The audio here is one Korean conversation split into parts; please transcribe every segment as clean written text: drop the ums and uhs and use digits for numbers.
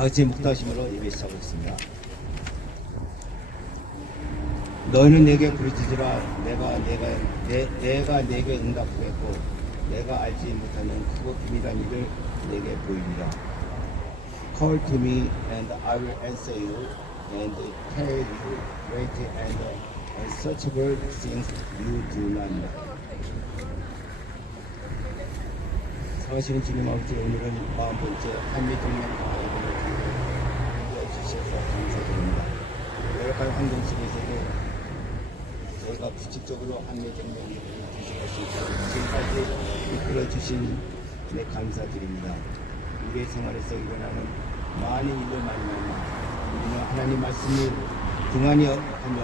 다 같이 묵다심으로 예배 시작하겠습니다. 너희는 내게 부르짖으라. 내가 내게 응답하겠고 내가 알지 못하는 크고 비밀한 일을 내게 보이리라. Call to me and I will answer you and tell you great and unsearchable things you do not know. 사랑하시는 주님 아버지, 오늘은 40번째 한미동맹 예배를 준비해 주셔서 감사드립니다. 여러가지 환경 속에서도 저희가 규칙적으로 한미동맹 예배를 드실 수 있도록 지금까지 이끌어 주신 데 감사드립니다. 우리의 생활에서 일어나는 많은 일을 만나며 우리는 하나님 말씀을 등한히 하며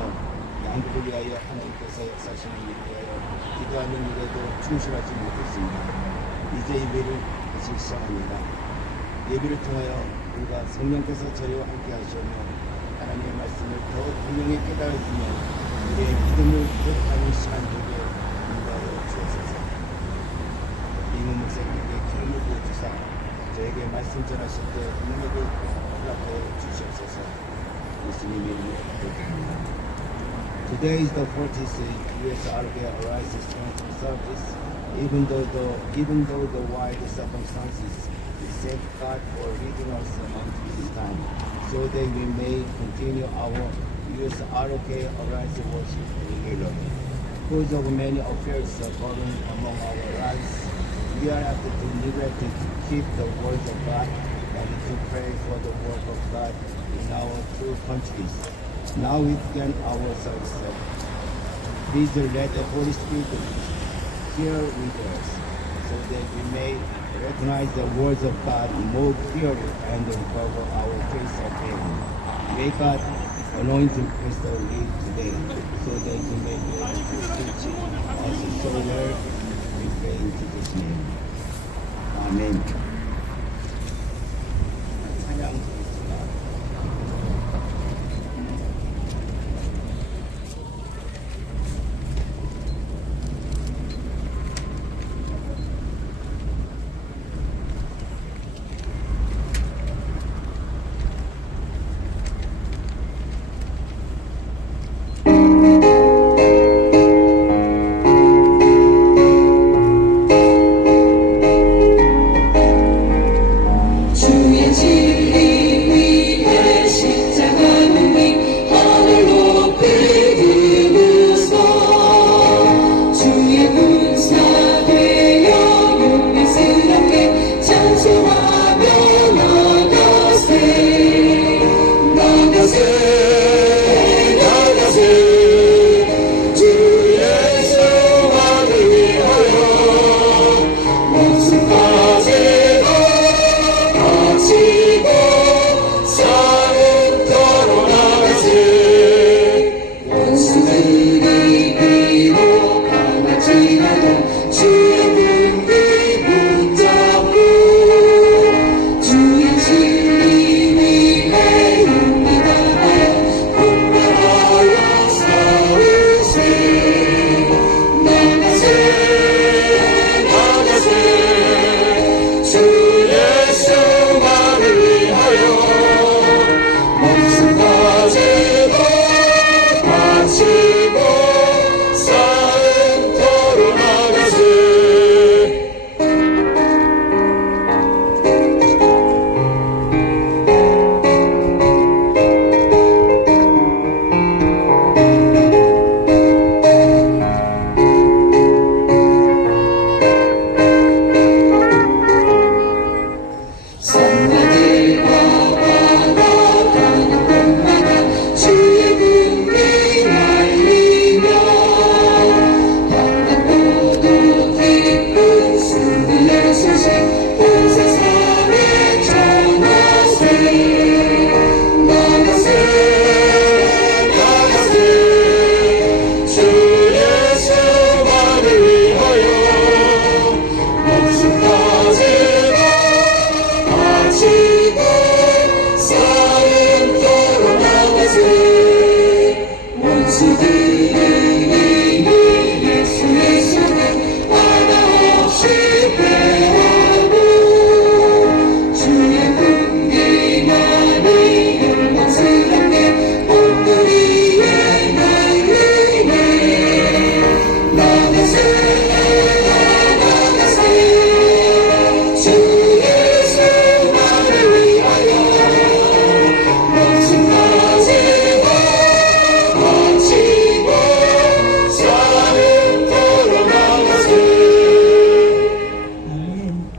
양국을 위하여 하나님께서 역사하시는 일을 위하여 기도하는 일에도 충실하지 못했습니다. 이제 예배를 다시 시작합니다. 예배를 통하여 우리가 성령께서 저희와 함께 하시며 하나님의 말씀을 더 분명히 깨달아주며 우리의 믿음을 회복하는 시간 되게 인도하여 주옵소서. 이문 목사님에게 기름을 부어주사 저에게 말씀 전하실 때 능력을 허락하여 주시옵소서. 예수님의 이름으로 기도드립니다. Today is the 40th U.S. Arabia Arise Strength Service. Even though the wide circumstances, we thank God for leading us among this time, so that we may continue our U.S. ROK Arise worship together. Because of many affairs occurring among our lives, we are apt to neglect to keep the words of God and to pray for the work of God in our two countries. Now we begin our service. Please let the Holy Spirit here with us, so that we may recognize the words of God more clearly and recover our faith of heaven. May God anoint Pastor Lee today, so that he may be able to teach us so well. We pray in Jesus' name. Amen. 찬양 드리겠습니다.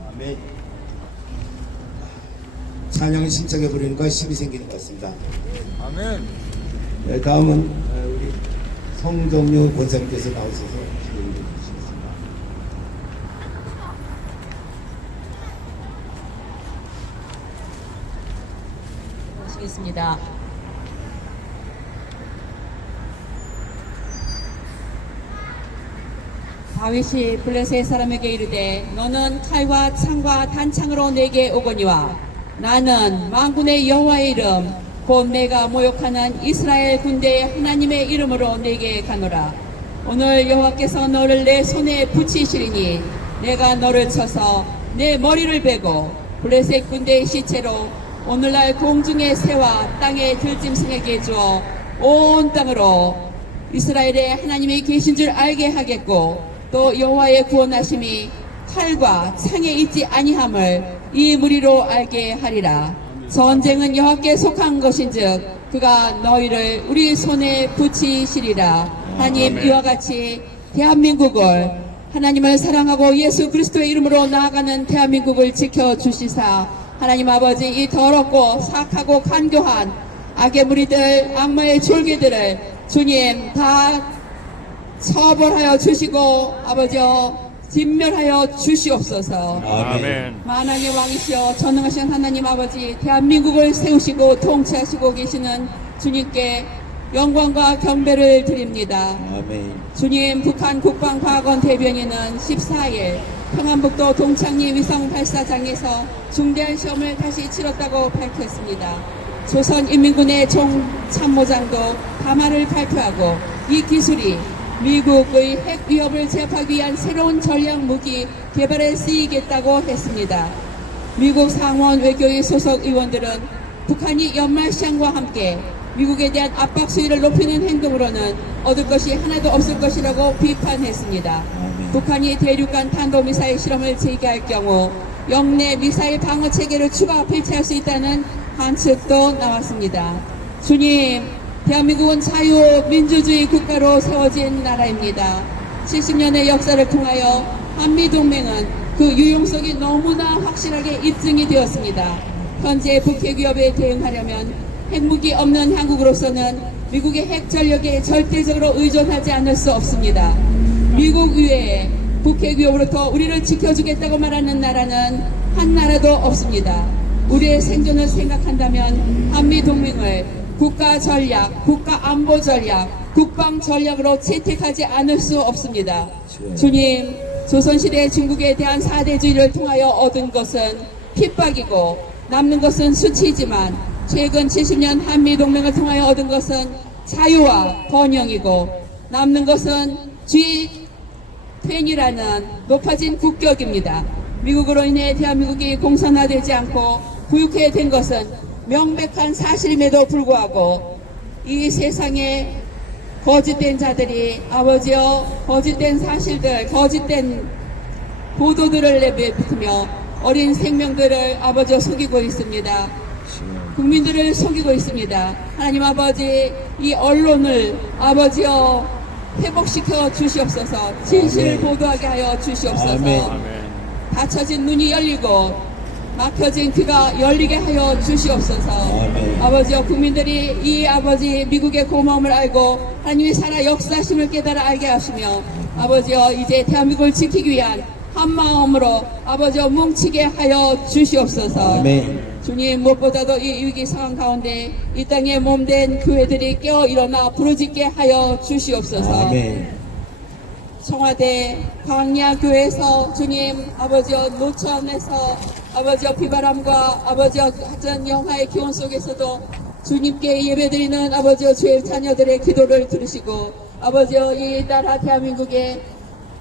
아멘. 찬양을 신청해 부르는 거 힘이 생기는 것 같습니다. 아멘. 네, 다음은 우리 성정유 권사님께서 나오셔서 기도를 해주시겠습니다. 하시겠습니다. 다윗이 블레셋 사람에게 이르되 너는 칼과 창과 단창으로 내게 오거니와 나는 만군의 여호와의 이름 곧 내가 모욕하는 이스라엘 군대의 하나님의 이름으로 내게 가노라. 오늘 여호와께서 너를 내 손에 붙이시리니 내가 너를 쳐서 내 머리를 베고 블레셋 군대의 시체로 오늘날 공중의 새와 땅의 들짐승에게 주어 온 땅으로 이스라엘의 하나님이 계신 줄 알게 하겠고 또 여호와의 구원하심이 칼과 창에 있지 아니함을 이 무리로 알게 하리라. 전쟁은 여호와께 속한 것인즉 그가 너희를 우리 손에 붙이시리라. 하나님, 이와 같이 대한민국을 하나님을 사랑하고 예수 그리스도의 이름으로 나아가는 대한민국을 지켜주시사 하나님 아버지 이 더럽고 사악하고 간교한 악의 무리들 악마의 졸개들을 주님 다 처벌하여 주시고 아버지여 진멸하여 주시옵소서. 아멘. 만왕의 왕이시여 전능하신 하나님 아버지 대한민국을 세우시고 통치하시고 계시는 주님께 영광과 경배를 드립니다. 아멘. 주님, 북한 국방과학원 대변인은 14일 평안북도 동창리 위성 발사장에서 중대한 시험을 다시 치렀다고 밝혔습니다. 조선인민군의 총참모장도 담화를 발표하고 이 기술이 미국의 핵 위협을 제압하기 위한 새로운 전략 무기 개발에 쓰이겠다고 했습니다. 미국 상원 외교위 소속 의원들은 북한이 연말 시한과 함께 미국에 대한 압박 수위를 높이는 행동으로는 얻을 것이 하나도 없을 것이라고 비판했습니다. 북한이 대륙간 탄도미사일 실험을 재개할 경우 영내 미사일 방어 체계를 추가 배치할 수 있다는 관측도 나왔습니다. 주님, 대한민국은 자유민주주의 국가로 세워진 나라입니다. 70년의 역사를 통하여 한미동맹은 그 유용성이 너무나 확실하게 입증이 되었습니다. 현재 북핵 위협에 대응하려면 핵무기 없는 한국으로서는 미국의 핵 전력에 절대적으로 의존하지 않을 수 없습니다. 미국 외에 북핵 위협으로부터 우리를 지켜주겠다고 말하는 나라는 한 나라도 없습니다. 우리의 생존을 생각한다면 한미동맹을 국가 전략, 국가 안보 전략, 국방 전략으로 채택하지 않을 수 없습니다. 주님, 조선시대 중국에 대한 사대주의를 통하여 얻은 것은 핍박이고 남는 것은 수치이지만 최근 70년 한미동맹을 통하여 얻은 것은 자유와 번영이고 남는 것은 G20라는 높아진 국격입니다. 미국으로 인해 대한민국이 공산화되지 않고 부유하게 된 것은 명백한 사실임에도 불구하고 이 세상에 거짓된 자들이 아버지여 거짓된 사실들, 거짓된 보도들을 내뱉으며 어린 생명들을 아버지여 속이고 있습니다. 국민들을 속이고 있습니다. 하나님 아버지, 이 언론을 아버지여 회복시켜 주시옵소서. 진실을 보도하게 하여 주시옵소서. 아멘. 닫혀진 눈이 열리고 막혀진 귀가 열리게 하여 주시옵소서. 아멘. 아버지여, 국민들이 이 아버지 미국의 고마움을 알고 하나님이 살아 역사심을 깨달아 알게 하시며 아버지여 이제 대한민국을 지키기 위한 한 마음으로 아버지여 뭉치게 하여 주시옵소서. 아멘. 주님, 무엇보다도 이 위기 상황 가운데 이 땅에 몸된 교회들이 깨어 일어나 부르짖게 하여 주시옵소서. 아멘. 청와대 광야교회에서 주님 아버지여 노천에서 아버지여 비바람과 아버지여 하찮은 영하의 기온 속에서도 주님께 예배드리는 아버지여 주의 자녀들의 기도를 들으시고 아버지여 이 나라 대한민국의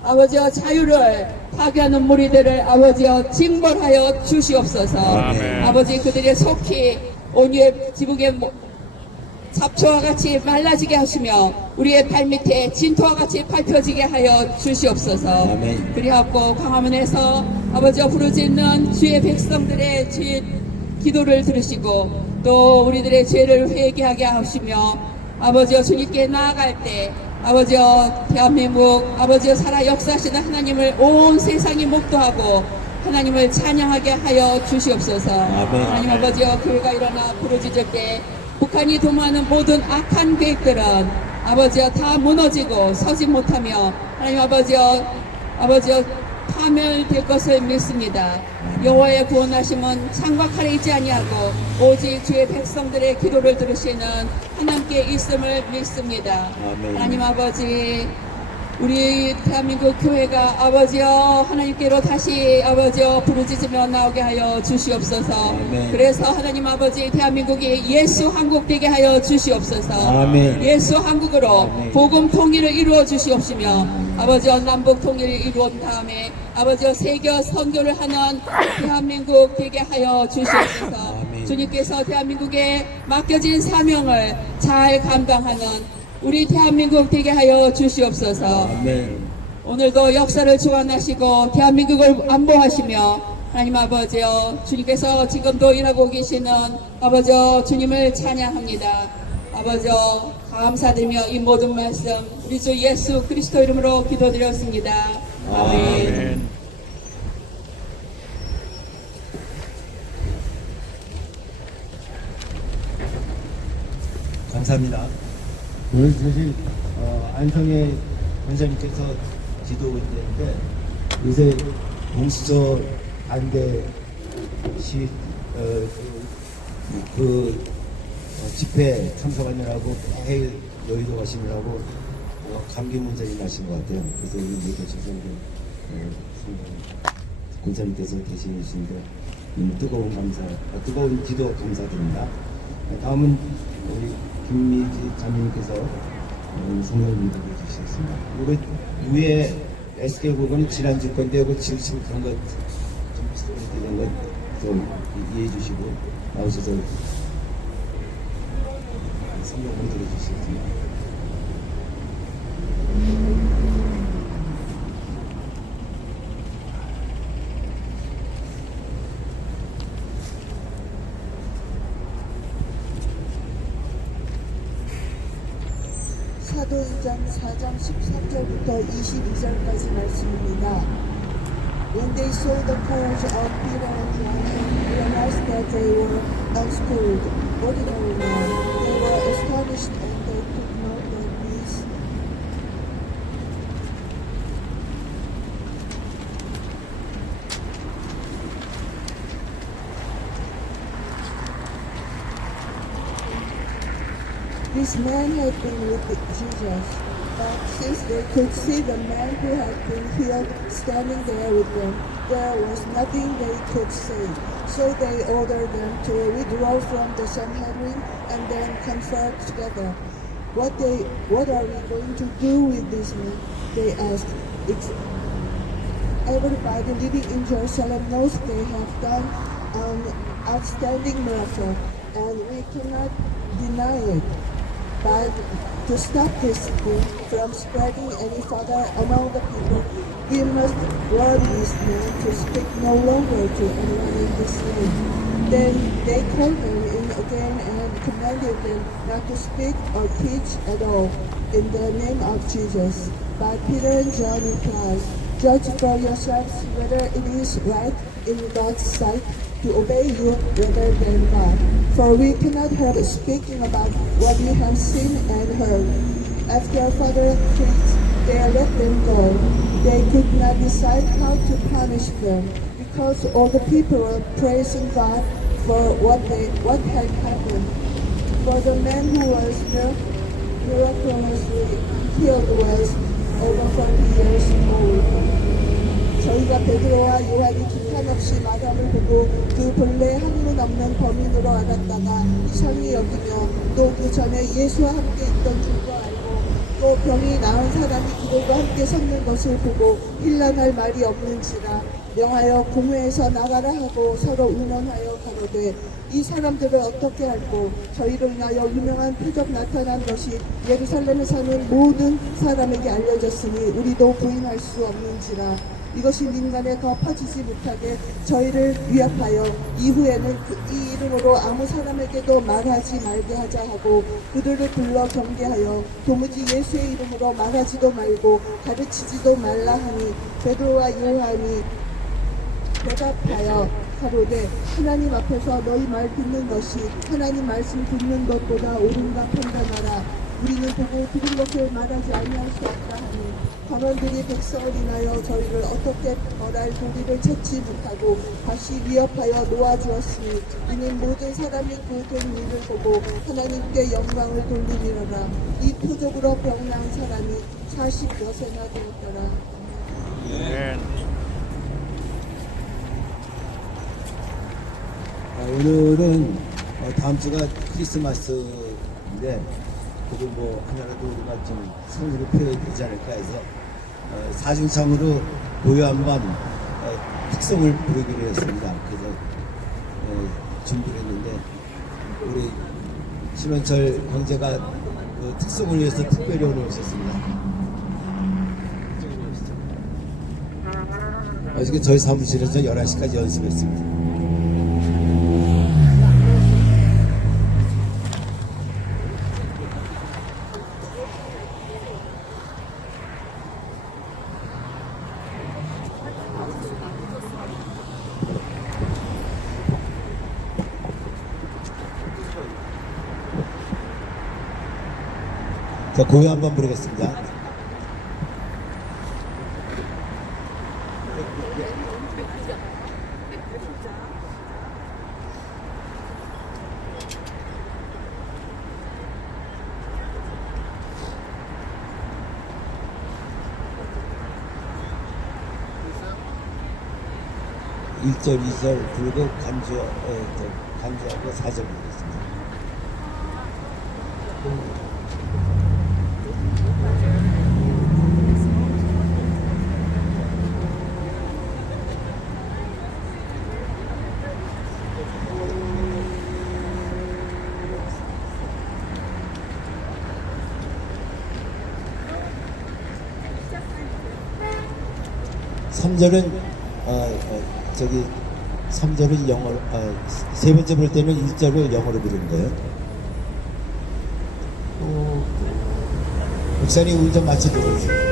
아버지여 자유를 파괴하는 무리들을 아버지여 징벌하여 주시옵소서. 아멘. 아버지 그들의 속히 온유의 지붕에 잡초와 같이 말라지게 하시며 우리의 발밑에 진토와 같이 밟혀지게 하여 주시옵소서. 아멘. 그리하고 광화문에서 아버지와 부르짖는 주의 백성들의 기도를 들으시고 또 우리들의 죄를 회개하게 하시며 아버지여 주님께 나아갈 때 아버지여 대한민국 아버지여 살아 역사하시는 하나님을 온 세상이 목도하고 하나님을 찬양하게 하여 주시옵소서. 아멘. 하나님 아버지여 교회가 일어나 부르짖을 때 북한이 도모하는 모든 악한 계획들은 아버지여 다 무너지고 서지 못하며 하나님 아버지여 파멸될 것을 믿습니다. 여호와의 구원하심은 창과 칼에 있지 아니하고 오직 주의 백성들의 기도를 들으시는 하나님께 있음을 믿습니다. 아멘. 하나님 아버지 우리 대한민국 교회가 아버지여 하나님께로 다시 아버지여 부르짖으며 나오게 하여 주시옵소서. 아멘. 그래서 하나님 아버지 대한민국이 예수 한국 되게 하여 주시옵소서. 아멘. 예수 한국으로 아멘. 복음 통일을 이루어 주시옵시며 아버지여 남북 통일을 이루은 다음에 아버지여 세계 선교를 하는 대한민국 되게 하여 주시옵소서. 아멘. 주님께서 대한민국에 맡겨진 사명을 잘 감당하는 우리 대한민국 되게 하여 주시옵소서. 아멘. 오늘도 역사를 주관하시고 대한민국을 안보하시며 하나님 아버지여 주님께서 지금도 일하고 계시는 아버지여 주님을 찬양합니다. 아버지여 감사드리며 이 모든 말씀 우리 주 예수 그리스도 이름으로 기도드렸습니다. 아멘. 감사합니다. 오늘 사실 안성의 권사님께서 지도를 했는데 요새 동시저 안대시 집회 참석하느라고 해외 여의도 가시느라고 감기 문제가 나신 것 같아요. 그래서 여기 계셔서 권사님께서 대신해 주시는데 뜨거운 기도 감사드립니다. 다음은 우리 김미지 자매님께서 성령을 인도해 주시겠습니다. 우리 위에 SK국은 지난주 건데 지금 그런 것 좀 되는 것좀 이해해 주시고 나오셔서 성령 인도해 주시겠습니다. 사도행전 4장 13절부터 22절까지 말씀입니다. When they saw the courage of Peter and John and realized that they were unschooled, ordinary men, they were astonished and they could not their peace. These men had been with Jesus, but since they could see the man who had been healed standing there with them, there was nothing they could say. So they ordered them to withdraw from the Sanhedrin and then confer together. What are we going to do with these men? They asked. Everybody living in Jerusalem knows they have done an outstanding miracle, and we cannot deny it. But to stop this thing from spreading any further among the people, we must warn these men to speak no longer to anyone in this way. Then they called them in again and commanded them not to speak or teach at all in the name of Jesus. But Peter and John replied, "Judge for yourselves whether it is right in God's sight to obey you rather than God. For we cannot help speaking about what we have seen and heard." After further threats, they let them go. They could not decide how to punish them, because all the people were praising God for what had happened. For the man who was miraculously healed was over 40 years old. 저희가 베드로와 요한이 기탄없이 마담을 보고 그 본래 학문 없는 범인으로 알았다가 이상히 여기며 또 그 전에 예수와 함께 있던 줄도 알고 또 병이 나은 사람이 그들과 함께 섰는 것을 보고 힐난할 말이 없는지라 명하여 공회에서 나가라 하고 서로 의논하여 가로되 이 사람들을 어떻게 할꼬 저희를 인하여 유명한 표적 나타난 것이 예루살렘에 사는 모든 사람에게 알려졌으니 우리도 부인할 수 없는지라 이것이 민간에 더 퍼지지 못하게 저희를 위협하여 이후에는 이 이름으로 아무 사람에게도 말하지 말게 하자 하고 그들을 불러 경계하여 도무지 예수의 이름으로 말하지도 말고 가르치지도 말라 하니 베드로와 요한이 대답하여 가로되 하나님 앞에서 너희 말 듣는 것이 하나님 말씀 듣는 것보다 옳은가 판단하라. 우리는 보고 들은 것을 말하지 아니할 수 없다 하니 관원들이 백성을 인하여 저희를 어떻게 벌할 도리를 찾지 못하고 다시 위협하여 놓아주었으니 이는 모든 사람이 그 된 일을 보고 하나님께 영광을 돌리리로라. 이 표적으로 병난 사람이 40여세나 되었더라. 오늘은 다음 주가 크리스마스인데 그걸 뭐 하나라도 우리가 좀 성으로 표현이 되지 않을까 해서 사중창으로 고요한 밤 특성을 부르기로 했습니다. 그래서 준비를 했는데 우리 신원철 형제가 그 특성을 위해서 특별히 오늘 오셨습니다. 어저께 저희 사무실에서 11시까지 연습했습니다. 자, 고요 한번 부르겠습니다. 일 절, 2절 부르고 간주하고 4절 부르겠습니다. 삼절은 저기 3절은 영어로 세 번째 부를 때는 1절을 영어로 부르는 거예요. 목사님 운전 마치도록 하겠습니다.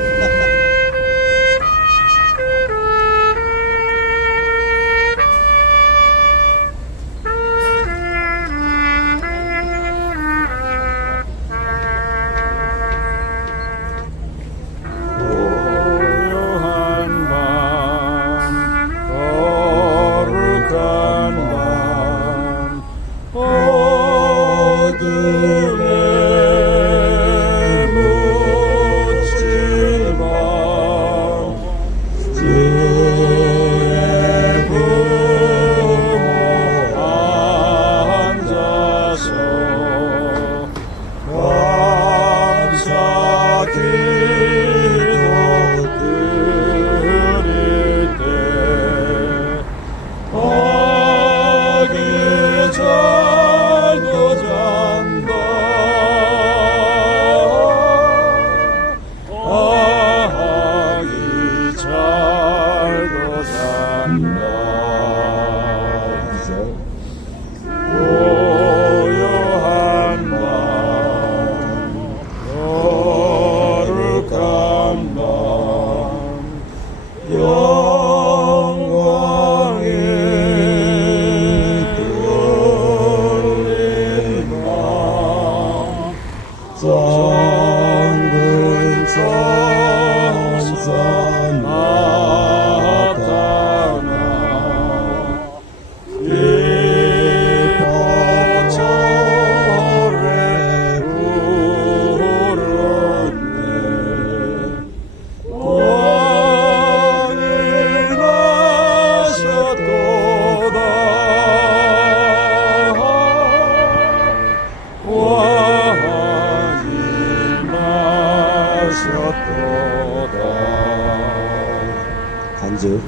간주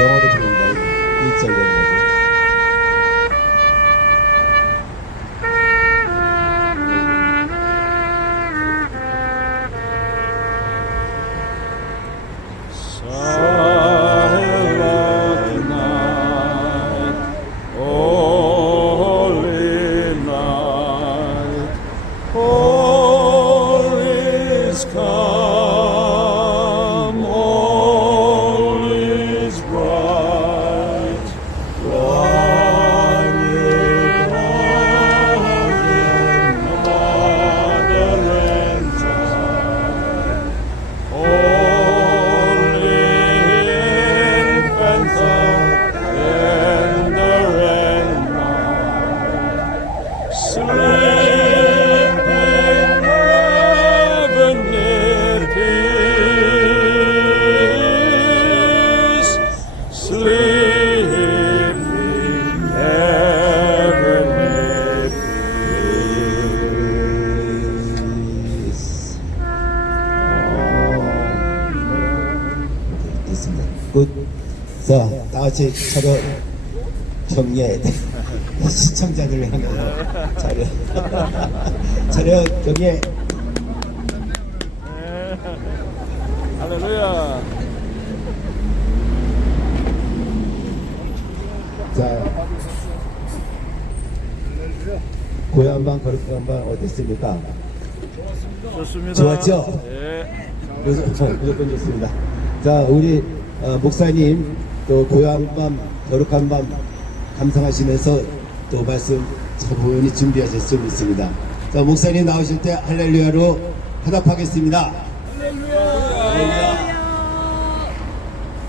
영어로 부릅니다. 1절 되는 거죠. Silent night, holy night, all is calm, all is bright, like it in mother and child. Holy infant, tender and mild, sleep in heavenly peace, sleep in heavenly peace. 됐습니다. 굿. 자, 다 같이 차려 경례. 시청자들을 향해서 차려. 차려 경례. 할렐루야. 자, 고향방 거룩한방 어땠습니까? 좋습니다. 좋았죠? 예. 무조건 좋습니다. 자, 우리 목사님 또 고향밤 거룩한 밤 감상하시면서 또 말씀 차분히 준비하실 수 있습니다. 자, 목사님 나오실 때 할렐루야로 화답하겠습니다. 할렐루야.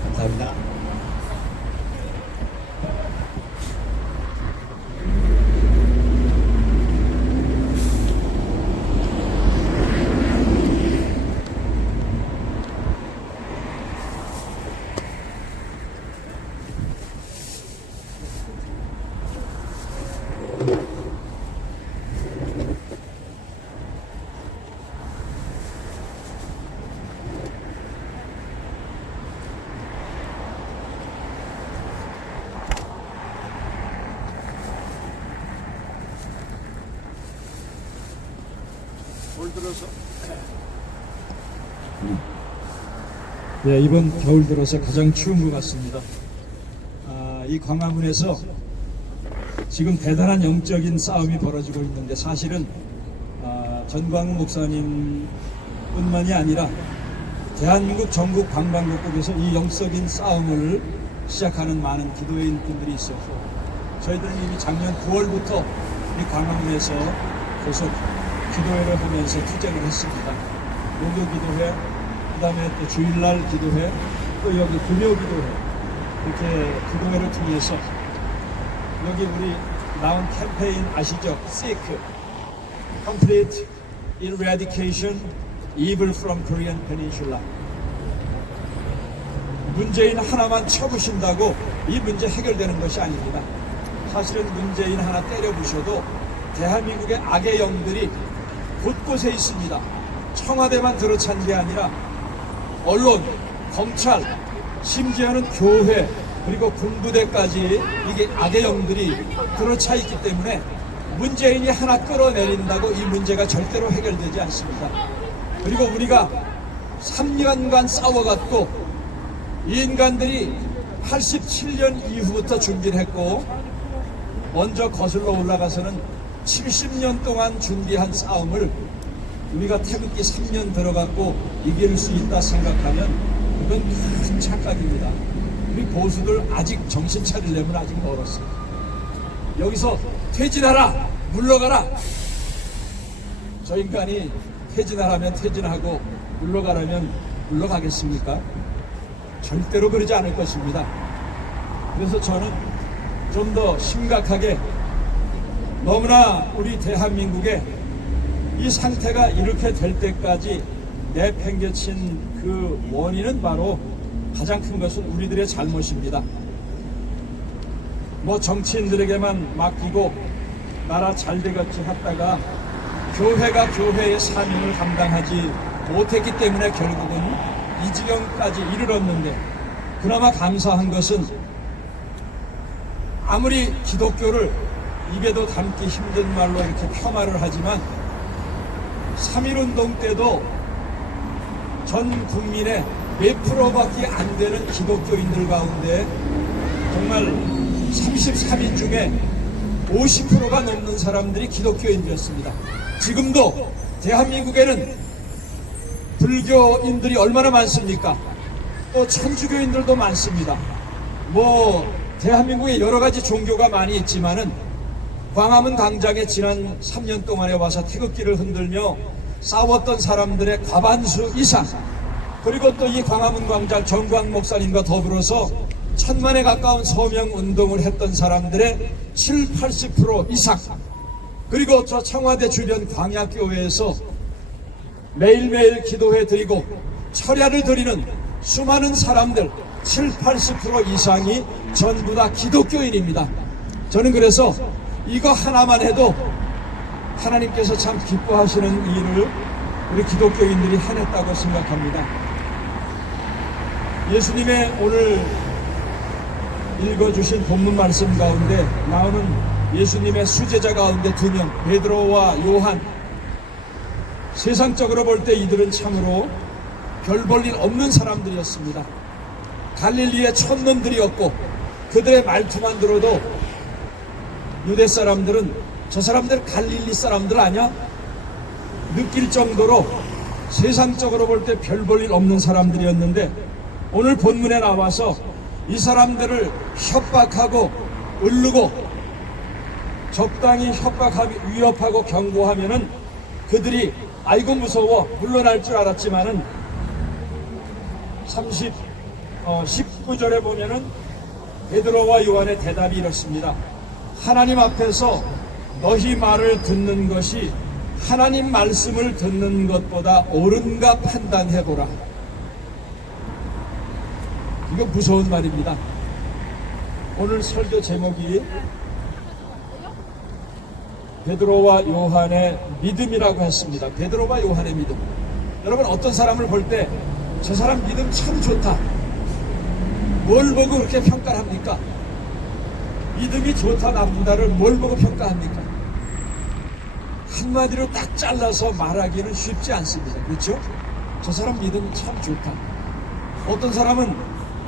감사합니다. 올 들어서 예, 이번 겨울 들어서 가장 추운 것 같습니다. 이 광화문에서 지금 대단한 영적인 싸움이 벌어지고 있는데 사실은 전광 목사님뿐만이 아니라 대한민국 전국 방방곡곡에서 이 영적인 싸움을 시작하는 많은 기도회인 분들이 있었고 저희들은 이미 작년 9월부터 이 광화문에서 계속 기도회를 하면서 투쟁을 했습니다. 목요 기도회, 그 다음에 또 주일날 기도회, 또 여기 금요 기도회, 이렇게 기도회를 통해서 여기 우리 나온 캠페인 아시죠? Seek, Complete Eradication, Evil from Korean Peninsula. 문재인 하나만 쳐부신다고 이 문제 해결되는 것이 아닙니다. 사실은 문재인 하나 때려부셔도 대한민국의 악의 영들이 곳곳에 있습니다. 청와대만 들어찬 게 아니라 언론, 검찰, 심지어는 교회 그리고 군부대까지 이게 악의 영들이 들어차 있기 때문에 문재인이 하나 끌어내린다고 이 문제가 절대로 해결되지 않습니다. 그리고 우리가 3년간 싸워갔고 이 인간들이 87년 이후부터 준비를 했고 먼저 거슬러 올라가서는 70년 동안 준비한 싸움을 우리가 태극기 3년 들어갔고 이길 수 있다 생각하면 그건 큰 착각입니다. 우리 보수들 아직 정신 차리려면 아직 멀었어요. 여기서 퇴진하라, 물러가라. 저 인간이 퇴진하라면 퇴진하고 물러가라면 물러가겠습니까? 절대로 그러지 않을 것입니다. 그래서 저는 좀 더 심각하게 너무나 우리 대한민국에 이 상태가 이렇게 될 때까지 내팽개친 그 원인은 바로 가장 큰 것은 우리들의 잘못입니다. 뭐 정치인들에게만 맡기고 나라 잘 되겠지 했다가 교회가 교회의 사명을 감당하지 못했기 때문에 결국은 이 지경까지 이르렀는데 그나마 감사한 것은 아무리 기독교를 입에도 담기 힘든 말로 이렇게 폄하를 하지만 3.1운동 때도 전 국민의 몇 프로밖에 안 되는 기독교인들 가운데 정말 33인 중에 50%가 넘는 사람들이 기독교인이었습니다. 지금도 대한민국에는 불교인들이 얼마나 많습니까? 또 천주교인들도 많습니다. 대한민국에 여러 가지 종교가 많이 있지만은 광화문 광장에 지난 3년 동안에 와서 태극기를 흔들며 싸웠던 사람들의 과반수 이상, 그리고 또 이 광화문 광장 정광 목사님과 더불어서 1000만에 가까운 서명 운동을 했던 사람들의 70~80% 이상, 그리고 저 청와대 주변 광야교회에서 매일매일 기도해 드리고 철야를 드리는 수많은 사람들 70~80% 이상이 전부 다 기독교인입니다. 저는 그래서 이거 하나만 해도 하나님께서 참 기뻐하시는 일을 우리 기독교인들이 해냈다고 생각합니다. 예수님의 오늘 읽어주신 본문 말씀 가운데 나오는 예수님의 수제자 가운데 2명, 베드로와 요한. 세상적으로 볼 때 이들은 참으로 별 볼 일 없는 사람들이었습니다. 갈릴리의 촌놈들이었고 그들의 말투만 들어도 유대 사람들은 저 사람들 갈릴리 사람들 아냐? 느낄 정도로 세상적으로 볼 때 별 볼 일 없는 사람들이었는데 오늘 본문에 나와서 이 사람들을 협박하고 으르고 적당히 협박하고 위협하고 경고하면은 그들이 아이고 무서워 물러날 줄 알았지만은 19절에 보면은 베드로와 요한의 대답이 이렇습니다. 하나님 앞에서 너희 말을 듣는 것이 하나님 말씀을 듣는 것보다 옳은가 판단해보라. 이거 무서운 말입니다. 오늘 설교 제목이 베드로와 요한의 믿음이라고 했습니다. 베드로와 요한의 믿음. 여러분, 어떤 사람을 볼 때 저 사람 믿음 참 좋다, 뭘 보고 그렇게 평가를 합니까? 믿음이 좋다 나쁘다를 뭘 보고 평가합니까? 한마디로 딱 잘라서 말하기는 쉽지 않습니다. 그렇죠? 저 사람 믿음 참 좋다. 어떤 사람은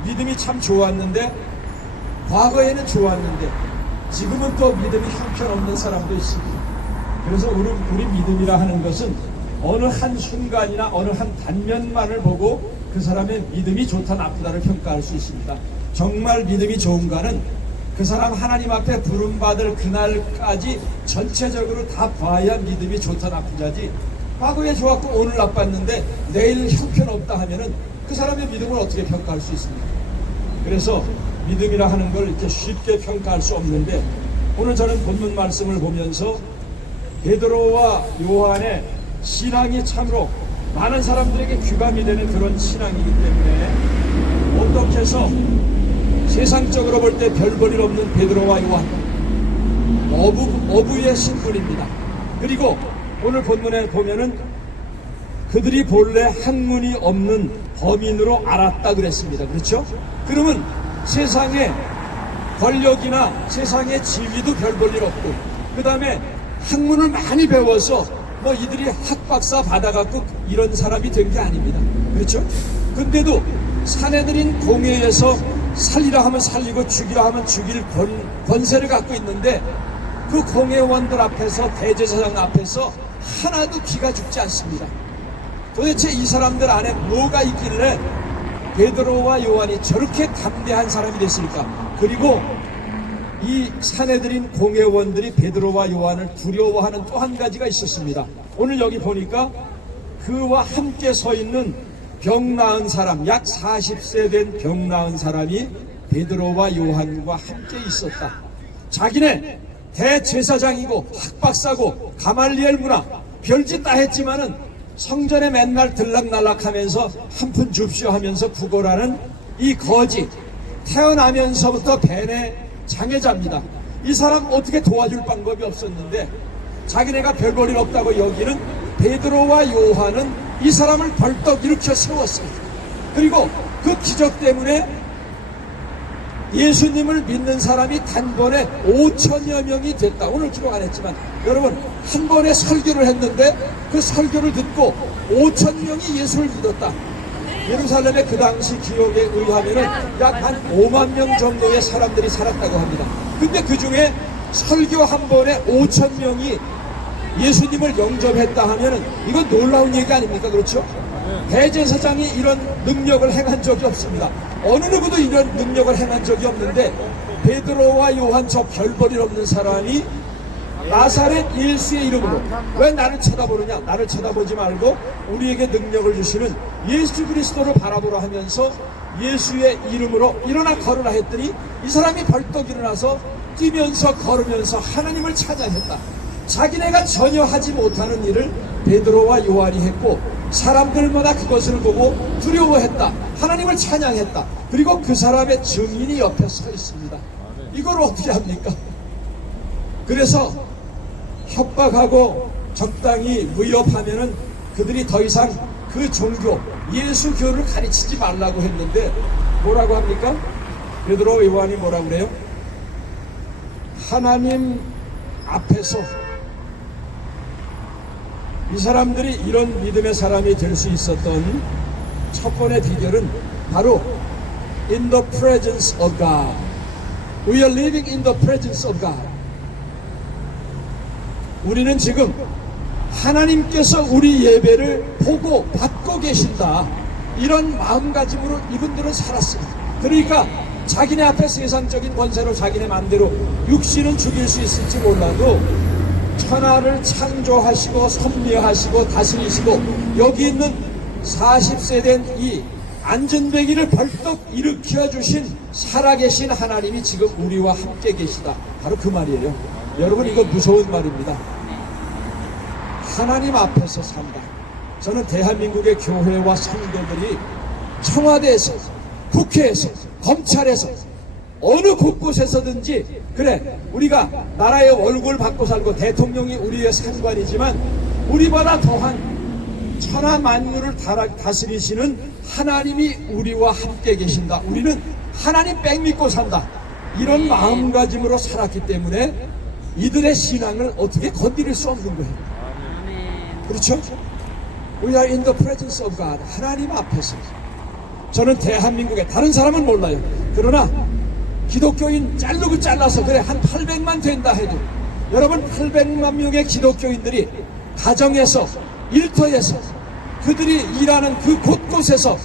믿음이 참 좋았는데 과거에는 좋았는데 지금은 또 믿음이 형편없는 사람도 있습니다. 그래서 우리 믿음이라 하는 것은 어느 한 순간이나 어느 한 단면만을 보고 그 사람의 믿음이 좋다 나쁘다를 평가할 수 있습니다. 정말 믿음이 좋은가는 그 사람 하나님 앞에 부름받을 그날까지 전체적으로 다 봐야 믿음이 좋다 나쁘다지, 과거에 좋았고 오늘 나빴는데 내일 형편없다 하면은 그 사람의 믿음을 어떻게 평가할 수 있습니까? 그래서 믿음이라 하는 걸 이렇게 쉽게 평가할 수 없는데 오늘 저는 본문 말씀을 보면서 베드로와 요한의 신앙이 참으로 많은 사람들에게 귀감이 되는 그런 신앙이기 때문에 어떻게 해서 세상적으로 볼 때 별 볼 일 없는 베드로와 요한, 어부의 신분입니다. 그리고 오늘 본문에 보면은 그들이 본래 학문이 없는 범인으로 알았다 그랬습니다. 그렇죠? 그러면 세상에 권력이나 세상의 지위도 별 볼 일 없고 그 다음에 학문을 많이 배워서 이들이 학박사 받아갖고 이런 사람이 된 게 아닙니다. 그렇죠? 근데도 사내들인 공회에서 살리라 하면 살리고 죽이라 하면 죽일 권세를 갖고 있는데 그 공회원들 앞에서 대제사장 앞에서 하나도 기가 죽지 않습니다. 도대체 이 사람들 안에 뭐가 있길래 베드로와 요한이 저렇게 담대한 사람이 됐을까? 그리고 이 사내들인 공회원들이 베드로와 요한을 두려워하는 또 한 가지가 있었습니다. 오늘 여기 보니까 그와 함께 서 있는 병 나은 사람, 약 40세 된 병 나은 사람이 베드로와 요한과 함께 있었다. 자기네 대제사장이고 학박사고 가말리엘 문화 별짓 다 했지만은 성전에 맨날 들락날락하면서 한 푼 줍쇼 하면서 구걸하는 이 거지, 태어나면서부터 벤의 장애자입니다. 이 사람 어떻게 도와줄 방법이 없었는데 자기네가 별 볼 일 없다고 여기는 베드로와 요한은 이 사람을 벌떡 일으켜 세웠습니다. 그리고 그 기적 때문에 예수님을 믿는 사람이 단번에 5천여 명이 됐다. 오늘 기록 안 했지만 여러분 한 번에 설교를 했는데 그 설교를 듣고 5천 명이 예수를 믿었다. 예루살렘의 그 당시 기록에 의하면 약 한 5만 명 정도의 사람들이 살았다고 합니다. 근데 그 중에 설교 한 번에 5천 명이 예수님을 영접했다 하면은 이건 놀라운 얘기 아닙니까? 그렇죠? 대제사장이 이런 능력을 행한 적이 없습니다. 어느 누구도 이런 능력을 행한 적이 없는데 베드로와 요한 저 별볼일 없는 사람이 나사렛 예수의 이름으로 왜 나를 쳐다보느냐? 나를 쳐다보지 말고 우리에게 능력을 주시는 예수 그리스도를 바라보라 하면서 예수의 이름으로 일어나 걸으라 했더니 이 사람이 벌떡 일어나서 뛰면서 걸으면서 하나님을 찬양했다. 자기네가 전혀 하지 못하는 일을 베드로와 요한이 했고 사람들마다 그것을 보고 두려워했다. 하나님을 찬양했다. 그리고 그 사람의 증인이 옆에 서 있습니다. 이걸 어떻게 합니까? 그래서 협박하고 적당히 위협하면은 그들이 더 이상 그 종교 예수교를 가르치지 말라고 했는데 뭐라고 합니까? 베드로 요한이 뭐라고 그래요? 하나님 앞에서 이 사람들이 이런 믿음의 사람이 될 수 있었던 첫 번의 비결은 바로 in the presence of God. We are living in the presence of God. 우리는 지금 하나님께서 우리 예배를 보고 받고 계신다. 이런 마음가짐으로 이분들은 살았습니다. 그러니까 자기네 앞에 세상적인 권세로 자기네 마음대로 육신은 죽일 수 있을지 몰라도 천하를 창조하시고 섭리하시고 다스리시고 여기 있는 40세 된 이 안전뱅이를 벌떡 일으켜 주신 살아계신 하나님이 지금 우리와 함께 계시다. 바로 그 말이에요. 여러분 이거 무서운 말입니다. 하나님 앞에서 산다. 저는 대한민국의 교회와 성도들이 청와대에서 국회에서 검찰에서 어느 곳곳에서든지 그래 우리가 나라의 월급을 받고 살고 대통령이 우리의 상관이지만 우리보다 더한 천하 만물을 다스리시는 하나님이 우리와 함께 계신다. 우리는 하나님 백 믿고 산다. 이런 마음가짐으로 살았기 때문에 이들의 신앙을 어떻게 건드릴 수 없는 거예요. 그렇죠? We are in the presence of God. 하나님 앞에서. 저는 대한민국에 다른 사람은 몰라요. 그러나 기독교인 자르고 잘라서 그래 한 800만 된다 해도 여러분 800만 명의 기독교인들이 가정에서 일터에서 그들이 일하는 그 곳곳에서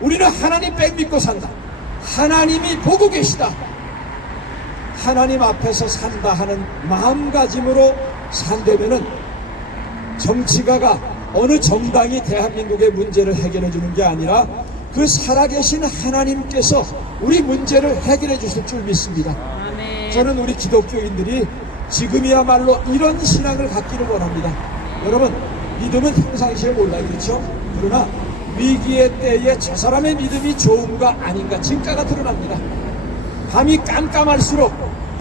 우리는 하나님 백 믿고 산다. 하나님이 보고 계시다. 하나님 앞에서 산다 하는 마음가짐으로 산다면은 정치가가 어느 정당이 대한민국의 문제를 해결해 주는 게 아니라 그 살아계신 하나님께서 우리 문제를 해결해 주실 줄 믿습니다. 저는 우리 기독교인들이 지금이야말로 이런 신앙을 갖기를 원합니다. 여러분 믿음은 평상시에 몰라요. 그렇죠? 그러나 위기의 때에 저 사람의 믿음이 좋은가 아닌가 진가가 드러납니다. 밤이 깜깜할수록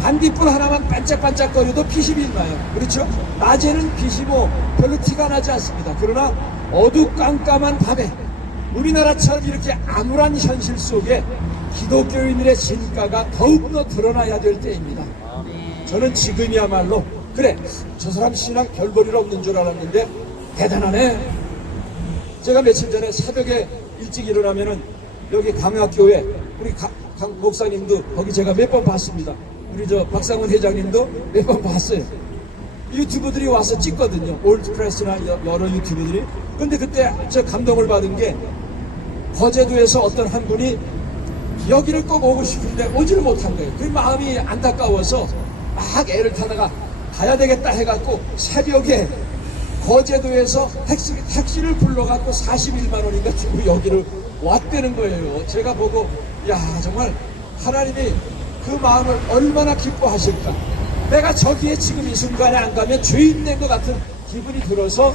반딧불 하나만 반짝반짝거려도 빛이 빛나요. 그렇죠? 낮에는 빛이 별로 티가 나지 않습니다. 그러나 어두깜깜한 밤에 우리나라처럼 이렇게 암울한 현실 속에 기독교인들의 진가가 더욱더 드러나야 될 때입니다. 저는 지금이야말로 그래 저 사람 신앙 별볼일 없는 줄 알았는데 대단하네. 제가 며칠 전에 새벽에 일찍 일어나면은 여기 강학교에 우리 강 목사님도 거기 제가 몇 번 봤습니다. 우리 저 박상훈 회장님도 몇 번 봤어요. 유튜브들이 와서 찍거든요. 올드프레스나 여러 유튜브들이. 근데 그때 저 감동을 받은 게 거제도에서 어떤 한 분이 여기를 꼭 오고 싶은데 오지를 못한 거예요. 그 마음이 안타까워서 막 애를 타다가 가야 되겠다 해갖고 새벽에 거제도에서 택시를 불러갖고 41만 원인가 주고 여기를 왔다는 거예요. 제가 보고 야 정말 하나님이 그 마음을 얼마나 기뻐하실까. 내가 저기에 지금 이 순간에 안 가면 죄인 된 것 같은 기분이 들어서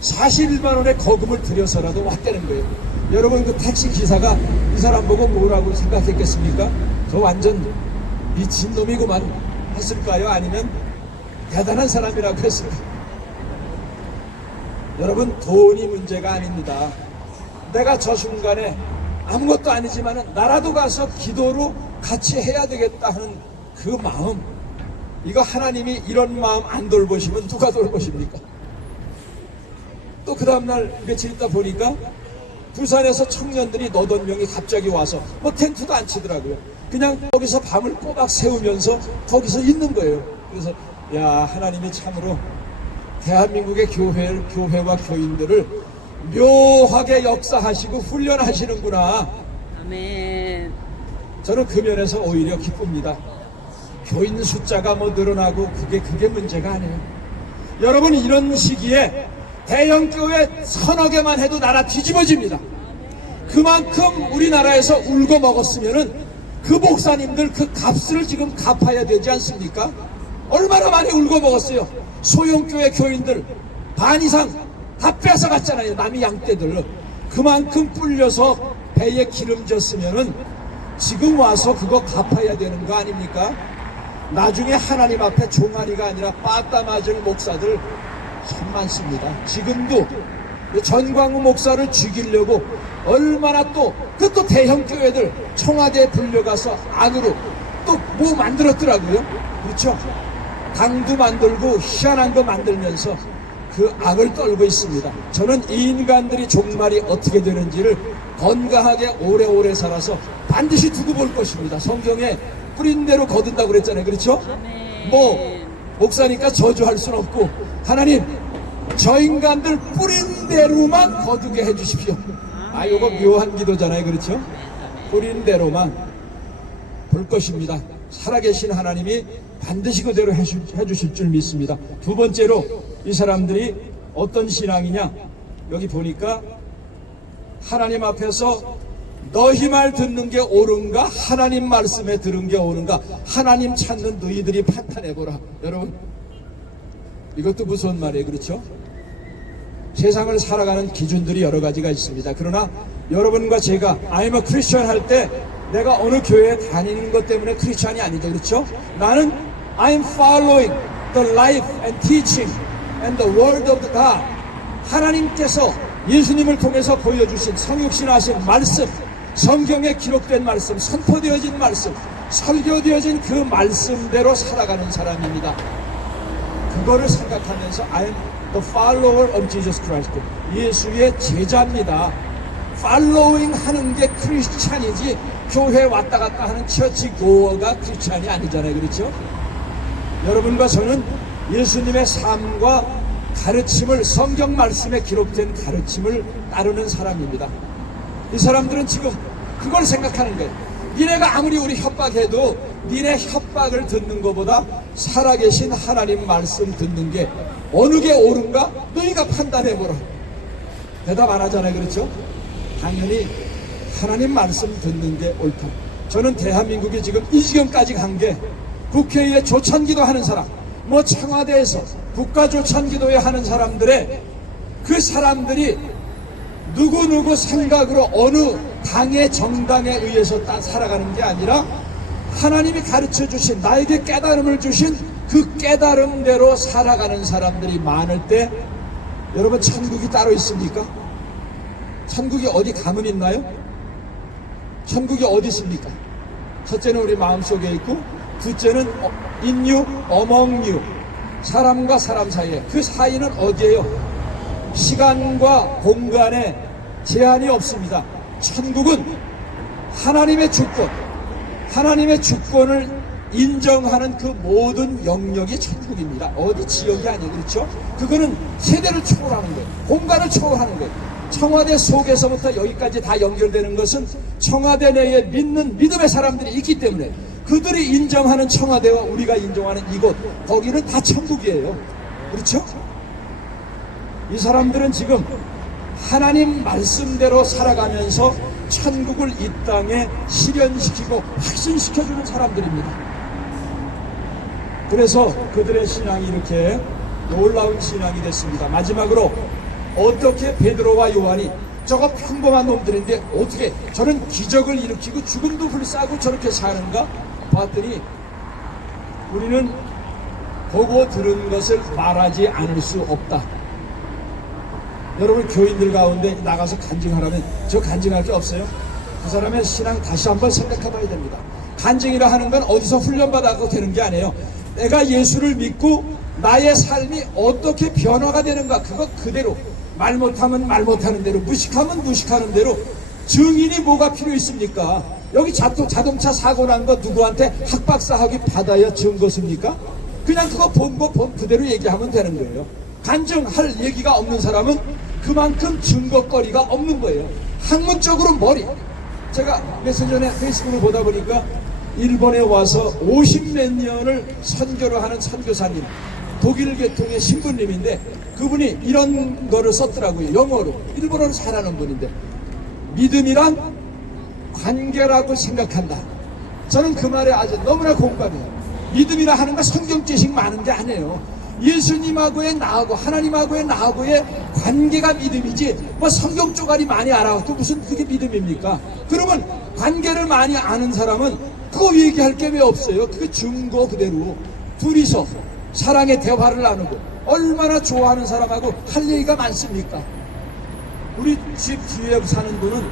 41만 원의 거금을 들여서라도 왔다는 거예요. 여러분 그 택시 기사가 이 사람 보고 뭐라고 생각했겠습니까? 저 완전 미친 놈이구만 했을까요? 아니면 대단한 사람이라고 했을까요? 여러분 돈이 문제가 아닙니다. 내가 저 순간에 아무것도 아니지만 나라도 가서 기도로 같이 해야 되겠다 하는 그 마음, 이거 하나님이 이런 마음 안 돌보시면 누가 돌보십니까? 또 그 다음날 며칠 있다 보니까 부산에서 청년들이 너댓 명이 갑자기 와서 뭐 텐트도 안 치더라고요. 그냥 거기서 밤을 꼬박 세우면서 거기서 있는 거예요. 그래서 야, 하나님이 참으로 대한민국의 교회와 교인들을 묘하게 역사하시고 훈련하시는구나. 아멘. 저는 그 면에서 오히려 기쁩니다. 교인 숫자가 뭐 늘어나고 그게 문제가 아니에요. 여러분, 이런 시기에 대형 교회 서너 개만 해도 나라 뒤집어집니다. 그만큼 우리나라에서 울고 먹었으면은 그 목사님들 그 값을 지금 갚아야 되지 않습니까? 얼마나 많이 울고 먹었어요. 소형교회 교인들 반 이상 다 뺏어갔잖아요. 남이 양떼들. 그만큼 불려서 배에 기름졌으면은 지금 와서 그거 갚아야 되는 거 아닙니까? 나중에 하나님 앞에 종아리가 아니라 빠따 맞을 목사들 참 많습니다. 지금도 전광훈 목사를 죽이려고 얼마나 또 대형 교회들 청와대에 불려가서 안으로 또 뭐 만들었더라고요. 그렇죠? 당도 만들고 희한한 거 만들면서 그 악을 떨고 있습니다. 저는 이 인간들이 종말이 어떻게 되는지를 건강하게 오래오래 살아서 반드시 두고 볼 것입니다. 성경에 뿌린 대로 거둔다고 그랬잖아요. 그렇죠? 뭐 목사니까 저주할 순 없고, 하나님 저 인간들 뿌린 대로만 거두게 해주십시오. 아, 요거 묘한 기도잖아요. 그렇죠? 뿌린 대로만 볼 것입니다. 살아계신 하나님이 반드시 그대로 해주실 줄 믿습니다. 두 번째로 이 사람들이 어떤 신앙이냐, 여기 보니까 하나님 앞에서 너희 말 듣는 게 옳은가, 하나님 말씀에 들은 게 옳은가, 하나님 찾는 너희들이 판단해보라. 여러분, 이것도 무서운 말이에요. 그렇죠? 세상을 살아가는 기준들이 여러 가지가 있습니다. 그러나 여러분과 제가 I'm a Christian 할 때 내가 어느 교회에 다니는 것 때문에 크리스찬이 아니죠. 그렇죠? 나는 I'm following the life and teaching and the word of God. 하나님께서 예수님을 통해서 보여주신 성육신하신 말씀, 성경에 기록된 말씀, 선포되어진 말씀, 설교되어진 그 말씀대로 살아가는 사람입니다. 그거를 생각하면서 I'm the follower of Jesus Christ. 예수의 제자입니다. following 하는 게 크리스찬이지 교회 왔다 갔다 하는 처치 고어가 크리스찬이 아니잖아요. 그렇죠? 여러분과 저는 예수님의 삶과 가르침을, 성경 말씀에 기록된 가르침을 따르는 사람입니다. 이 사람들은 지금 그걸 생각하는 거예요. 니네가 아무리 우리 협박해도 니네 협박을 듣는 것보다 살아계신 하나님 말씀 듣는 게 어느 게 옳은가 너희가 판단해보라. 대답 안 하잖아요. 그렇죠? 당연히 하나님 말씀 듣는 게 옳다. 저는 대한민국이 지금 이 지경까지 간 게 국회에 조찬기도 하는 사람, 뭐 청와대에서 국가 조찬기도회 하는 사람들의 그 사람들이 누구누구 생각으로 어느 당의 정당에 의해서 살아가는 게 아니라 하나님이 가르쳐 주신, 나에게 깨달음을 주신 그 깨달음대로 살아가는 사람들이 많을 때, 여러분, 천국이 따로 있습니까? 천국이 어디 가면 있나요? 천국이 어디 있습니까? 첫째는 우리 마음속에 있고, 둘째는 in you, among you. 사람과 사람 사이에. 그 사이는 어디예요? 시간과 공간에 제한이 없습니다. 천국은 하나님의 주권, 하나님의 주권을 인정하는 그 모든 영역이 천국입니다. 어디 지역이 아니에요. 그렇죠? 그거는 세대를 초월하는 거예요. 공간을 초월하는 거예요. 청와대 속에서부터 여기까지 다 연결되는 것은 청와대 내에 믿는 믿음의 사람들이 있기 때문에, 그들이 인정하는 청와대와 우리가 인정하는 이곳, 거기는 다 천국이에요. 그렇죠? 이 사람들은 지금 하나님 말씀대로 살아가면서 천국을 이 땅에 실현시키고 확신시켜주는 사람들입니다. 그래서 그들의 신앙이 이렇게 놀라운 신앙이 됐습니다. 마지막으로 어떻게 베드로와 요한이, 저거 평범한 놈들인데 어떻게 저는 기적을 일으키고 죽음도 불사하고 저렇게 사는가 봤더니, 우리는 보고 들은 것을 말하지 않을 수 없다. 여러분, 교인들 가운데 나가서 간증하라면 저 간증할 게 없어요? 그 사람의 신앙 다시 한번 생각해 봐야 됩니다. 간증이라 하는 건 어디서 훈련받아서 되는 게 아니에요. 내가 예수를 믿고 나의 삶이 어떻게 변화가 되는가, 그거 그대로, 말 못하면 말 못하는 대로, 무식하면 무식하는 대로. 증인이 뭐가 필요 있습니까? 여기 자동차 사고 난 거 누구한테 학박사 학위 받아야 증거습니까? 그냥 그거 본 거 그대로 얘기하면 되는 거예요. 간증할 얘기가 없는 사람은 그만큼 증거거리가 없는 거예요. 학문적으로 머리. 제가 며칠 전에 페이스북을 보다 보니까 일본에 와서 50몇 년을 선교를 하는 선교사님, 독일 계통의 신부님인데 그분이 이런 거를 썼더라고요. 영어로. 일본어를 잘하는 분인데, 믿음이란 관계라고 생각한다. 저는 그 말에 아주 너무나 공감해요. 믿음이라 하는 건 성경 지식 많은 게 아니에요. 예수님하고의 나하고 하나님하고의 나하고의 관계가 믿음이지, 뭐 성경 쪼가리 많이 알아도 무슨 그게 믿음입니까? 그러면 관계를 많이 아는 사람은 그거 얘기할 게 왜 없어요? 그게 증거 그대로 둘이서 사랑의 대화를 나누고 얼마나 좋아하는 사람하고 할 얘기가 많습니까? 우리 집 뒤에 사는 분은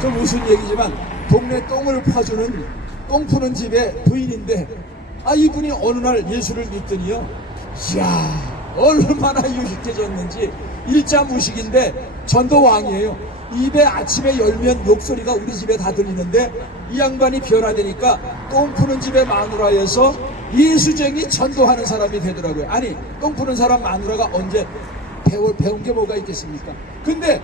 좀 우스운 얘기지만 동네 똥을 퍼주는 똥 푸는 집의 부인인데, 이분이 어느 날 예수를 믿더니요, 이야 얼마나 유식해졌는지. 일자 무식인데 전도왕이에요. 입에 아침에 열면 욕소리가 우리 집에 다 들리는데 이 양반이 변화되니까 똥 푸는 집의 마누라에서 예수쟁이 전도하는 사람이 되더라고요. 아니, 똥 푸는 사람 마누라가 언제 배운 게 뭐가 있겠습니까? 근데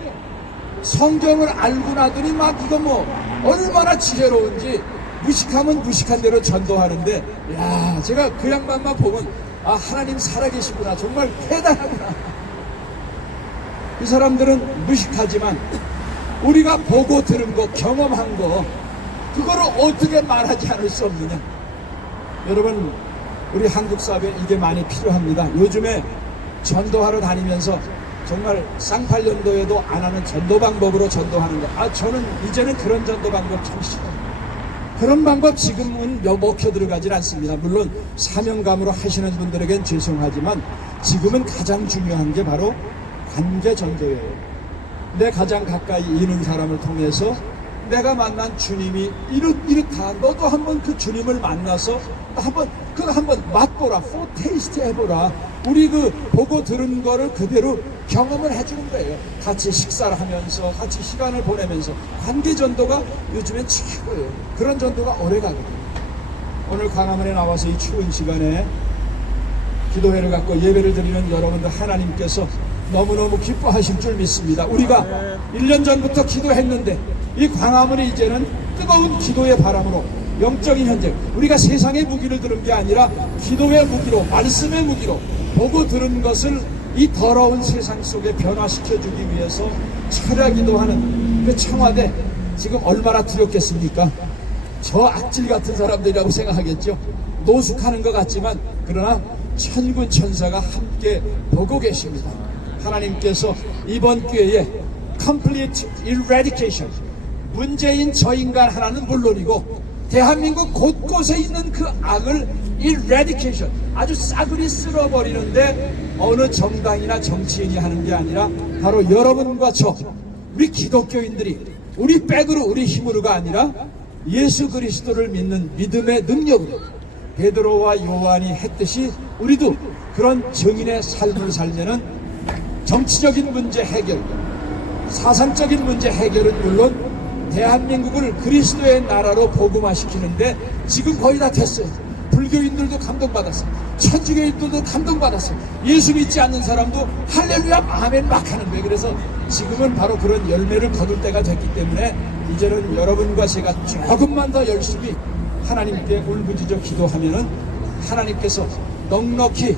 성경을 알고 나더니 막 이거 뭐 얼마나 지혜로운지 무식하면 무식한 대로 전도하는데, 야, 제가 그 양반만 보면 하나님 살아계시구나, 정말 대단하구나. 이 사람들은 무식하지만 우리가 보고 들은 거, 경험한 거, 그거를 어떻게 말하지 않을 수 없느냐. 여러분, 우리 한국 사회에 이게 많이 필요합니다. 요즘에 전도하러 다니면서 정말 쌍팔년도에도 안 하는 전도 방법으로 전도하는 거. 저는 이제는 그런 전도 방법 참 싫어요. 그런 방법 지금은 먹혀 들어가질 않습니다. 물론 사명감으로 하시는 분들에겐 죄송하지만 지금은 가장 중요한 게 바로 관계 전도예요. 내 가장 가까이 있는 사람을 통해서 내가 만난 주님이 이렇다. 너도 한번 그 주님을 만나서 그거 한번 맛보라, 포테이스트 해보라. 우리 그 보고 들은 거를 그대로 경험을 해주는 거예요. 같이 식사를 하면서, 같이 시간을 보내면서. 관계 전도가 요즘엔 최고예요. 그런 전도가 오래 가거든요. 오늘 광화문에 나와서 이 추운 시간에 기도회를 갖고 예배를 드리는 여러분들, 하나님께서 너무너무 기뻐하실 줄 믿습니다. 우리가 1년 전부터 기도했는데 이 광화문이 이제는 뜨거운 기도의 바람으로 영적인 현재, 우리가 세상의 무기를 들은 게 아니라 기도의 무기로, 말씀의 무기로 보고 들은 것을 이 더러운 세상 속에 변화시켜주기 위해서 철야기도하는 그 청와대, 지금 얼마나 두렵겠습니까? 저 악질 같은 사람들이라고 생각하겠죠. 노숙하는 것 같지만 그러나 천군 천사가 함께 보고 계십니다. 하나님께서 이번 기회에 complete eradication, 문재인 저 인간 하나는 물론이고 대한민국 곳곳에 있는 그 악을 eradication, 아주 싸그리 쓸어버리는데 어느 정당이나 정치인이 하는 게 아니라 바로 여러분과 저, 우리 기독교인들이 우리 백으로 우리 힘으로가 아니라 예수 그리스도를 믿는 믿음의 능력으로 베드로와 요한이 했듯이 우리도 그런 증인의 삶을 살면은 정치적인 문제 해결, 사상적인 문제 해결은 물론 대한민국을 그리스도의 나라로 복음화시키는데 지금 거의 다 됐어요. 불교인들도 감동받았어요. 천주교인들도 감동받았어요. 예수 믿지 않는 사람도 할렐루야 아멘 막 하는 거예요. 그래서 지금은 바로 그런 열매를 거둘 때가 됐기 때문에 이제는 여러분과 제가 조금만 더 열심히 하나님께 울부짖어 기도하면은 하나님께서 넉넉히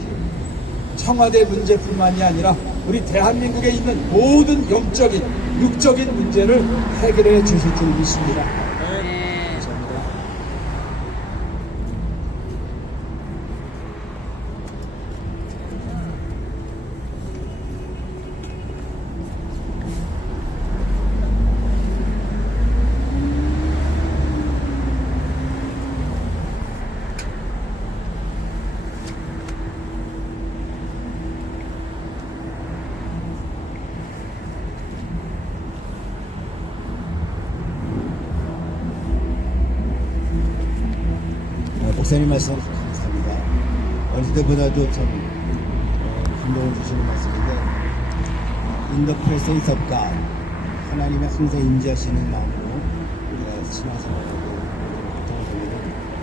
청와대 문제뿐만이 아니라 우리 대한민국에 있는 모든 영적인, 육적인 문제를 해결해 주실 줄 믿습니다. 감사합니다. 목사님 말씀 감사합니다. 어느 때보다도 참 감동을 주시는 말씀인데 In the presence of God, 하나님의 항상 임재하시는 마음으로 우리가 신앙생활하고 고통을 보면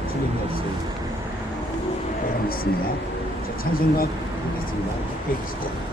틀림이 없을 거라 믿습니다. 자, 찬송가 보겠습니다. 620장.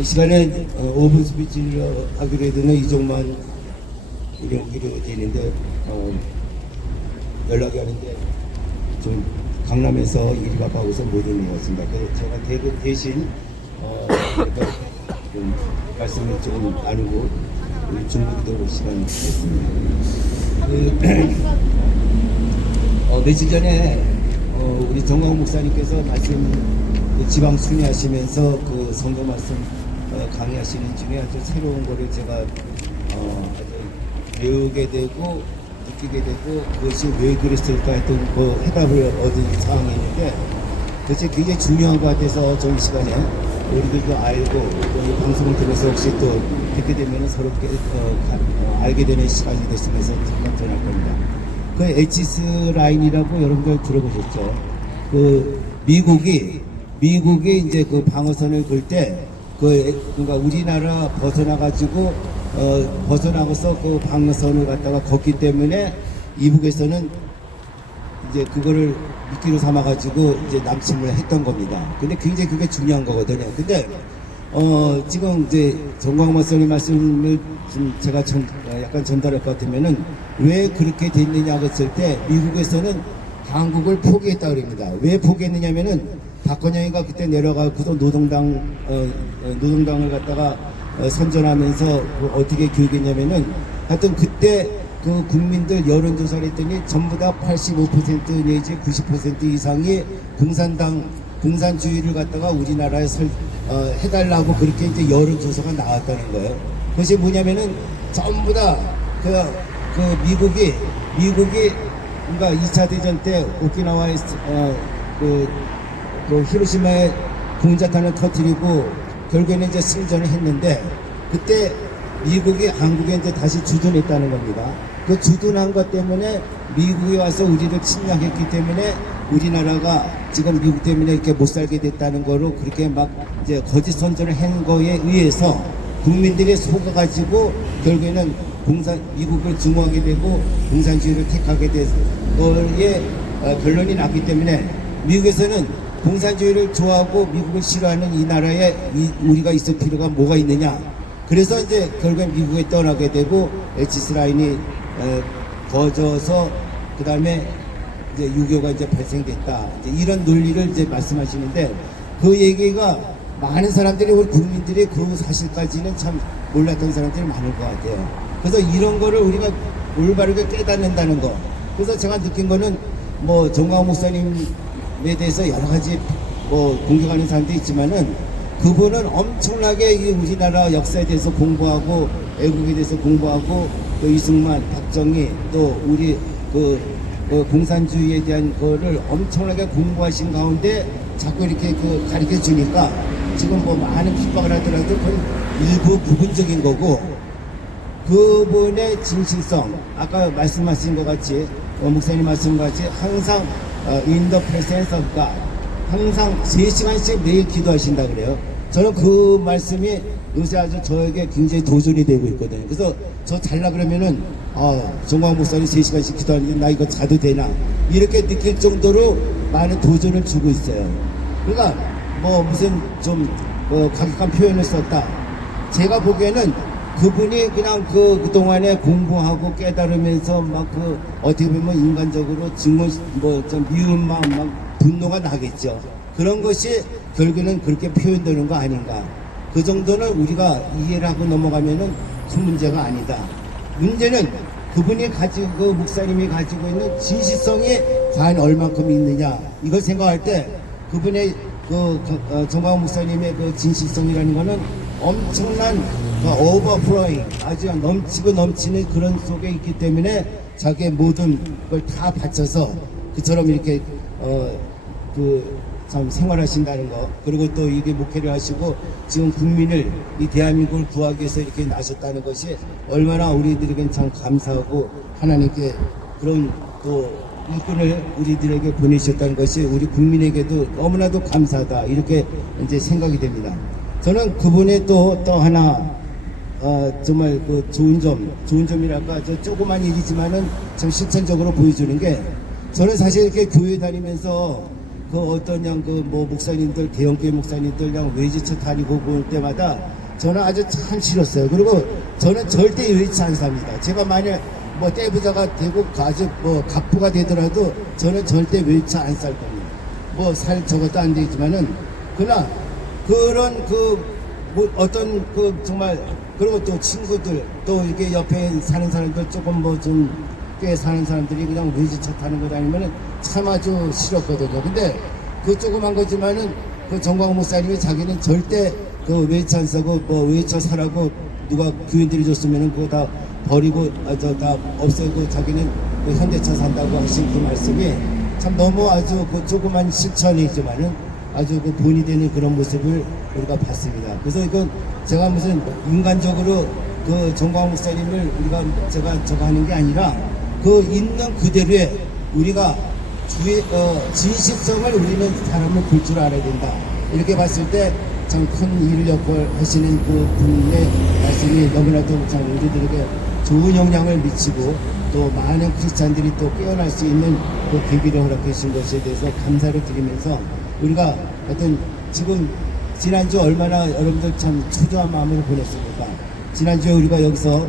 이 시간에 5분 스피치를 하기로 했는데 이종만 우리 오기로 되는데 연락이 왔는데 좀 강남에서 일이 바빠서 못 오는 것 같습니다. 그래서 제가 대신 좀 말씀을 조금 나누고 우리 중국도 올 시간이 됐습니다. 며칠 전에 우리 정광 목사님께서 말씀 지방 순회하시면서 그 성경 말씀 강의하시는 중에 아주 새로운 거를 제가 아주 배우게 되고 느끼게 되고 그것이 왜 그랬을까 했던 그 해답을 얻은 상황이 있는데 그것이 굉장히 중요한 것 같아서 좀 이 시간에 우리들도 알고 또 이 방송을 들어서 혹시 또 듣게 되면 서로 알게 되는 시간이 됐으면서 잠깐 전할 겁니다. 그 에치스 라인이라고 여러분들 들어보셨죠? 그 미국이 이제 그 방어선을 걸 때 그러니까 우리나라 벗어나가지고 벗어나고서 그 방어선을 갖다가 걷기 때문에 이북에서는 이제 그거를 미끼로 삼아가지고 이제 남침을 했던 겁니다. 근데 굉장히 그게 중요한 거거든요. 근데 지금 이제 정광 목사님 말씀을 좀 제가 약간 전달할 것 같으면은 왜 그렇게 됐느냐 했을 때 미국에서는 한국을 포기했다 그럽니다. 왜 포기했느냐면은 박건영이가 그때 내려가고서 노동당을 갖다가 선전하면서 어떻게 교육했냐면은 하여튼 그때 그 국민들 여론조사를 했더니 전부 다 85% 내지 90% 이상이 공산주의를 갖다가 우리나라에 해달라고 그렇게 이제 여론조사가 나왔다는 거예요. 그것이 뭐냐면은 전부 다 그 미국이 그러니까 2차 대전 때 오키나와에 그 히로시마에 공자탄을 터뜨리고 결국에는 이제 승전을 했는데 그때 미국이 한국에 이제 다시 주둔했다는 겁니다. 그 주둔한 것 때문에 미국이 와서 우리를 침략했기 때문에 우리나라가 지금 미국 때문에 이렇게 못 살게 됐다는 거로 그렇게 막 이제 거짓 선전을 한 거에 의해서 국민들이 속아가지고 결국에는 미국을 증오하게 되고 공산주의를 택하게 된 거에 결론이 났기 때문에 미국에서는 공산주의를 좋아하고 미국을 싫어하는 이 나라에 우리가 있을 필요가 뭐가 있느냐. 그래서 이제 결국엔 미국에 떠나게 되고 에치스 라인이 거져서 그 다음에 이제 유교가 이제 발생됐다. 이제 이런 논리를 이제 말씀하시는데 그 얘기가 많은 사람들이 우리 국민들이 그 사실까지는 참 몰랐던 사람들이 많을 것 같아요. 그래서 이런 거를 우리가 올바르게 깨닫는다는 거. 그래서 제가 느낀 거는 뭐 정광 목사님에 대해서 여러 가지 뭐 공격하는 사람도 있지만은 그분은 엄청나게 이 우리나라 역사에 대해서 공부하고 애국에 대해서 공부하고 또 이승만, 박정희 또 우리 그 공산주의에 대한 거를 엄청나게 공부하신 가운데 자꾸 이렇게 가르쳐 주니까 지금 뭐 많은 핍박을 하더라도 그건 일부 부분적인 거고 그분의 진실성 아까 말씀하신 것 같이 목사님 말씀 같이 항상 in the presence of God 항상 3시간씩 매일 기도하신다 그래요. 저는 그 말씀이 요새 아주 저에게 굉장히 도전이 되고 있거든요. 그래서 저 잘라 그러면은 정광 목사님 3시간씩 기도하는데 나 이거 자도 되나 이렇게 느낄 정도로 많은 도전을 주고 있어요. 그러니까 뭐 무슨 좀 과격한 표현을 썼다. 제가 보기에는 그분이 그냥 그동안에 공부하고 깨달으면서 막 어떻게 보면 인간적으로 좀 미운 마음, 막 분노가 나겠죠. 그런 것이 결국에는 그렇게 표현되는 거 아닌가. 그 정도는 우리가 이해를 하고 넘어가면은 큰 문제가 아니다. 문제는 그분이 목사님이 가지고 있는 진실성이 과연 얼만큼 있느냐. 이걸 생각할 때 그분의 정광 목사님의 그 진실성이라는 거는 엄청난 오버플로잉 아주 넘치고 넘치는 그런 속에 있기 때문에 자기의 모든 걸 다 바쳐서 그처럼 이렇게 참 생활하신다는 거 그리고 또 이게 목회를 하시고 지금 국민을 이 대한민국을 구하기 위해서 이렇게 나셨다는 것이 얼마나 우리들에겐 참 감사하고 하나님께 그런 또 일꾼을 우리들에게 보내셨다는 것이 우리 국민에게도 너무나도 감사하다 이렇게 이제 생각이 됩니다. 저는 그분의 또 하나 정말 좋은 점이랄까 저 조그만 일이지만은 참 실천적으로 보여주는 게 저는 사실 이렇게 교회 다니면서 어떤 목사님들 대형교회 목사님들 그냥 외지차 다니고 볼 때마다 저는 아주 참 싫었어요. 그리고 저는 절대 외치 안 삽니다. 제가 만약 떼부자가 되고 아주 갑부가 되더라도 저는 절대 외치 안 살 겁니다. 살 저것도 안 되지만은 그러나 그런 뭐 어떤 그 정말 그리고 또 친구들 또 이렇게 옆에 사는 사람들 조금 뭐 좀 꽤 사는 사람들이 그냥 외제차 타는 거 다니면은 참 아주 싫었거든요. 근데 그 조그만 거지만은 그 정광훈 목사님이 자기는 절대 그 외제차 안 사고 뭐 외제차 사라고 누가 교인들이 줬으면은 그거 다 버리고 다 없애고 자기는 그 현대차 산다고 하신 그 말씀이 참 너무 아주 그 조그만 실천이지만은 아주 그 본이 되는 그런 모습을 우리가 봤습니다. 그래서 이건 제가 무슨 인간적으로 그 정광훈 목사님을 제가 저거 하는 게 아니라 그 있는 그대로의 우리가 진실성을 우리는 사람을 볼 줄 알아야 된다. 이렇게 봤을 때 참 큰 일을 하시는 그 분의 말씀이 너무나도 참 우리들에게 좋은 영향을 미치고 또 많은 크리스찬들이 또 깨어날 수 있는 그 계기를 허락해 주신 것에 대해서 감사를 드리면서 우리가 어떤 지금 지난주 얼마나 여러분들 참 초조한 마음으로 보냈습니까? 지난주에 우리가 여기서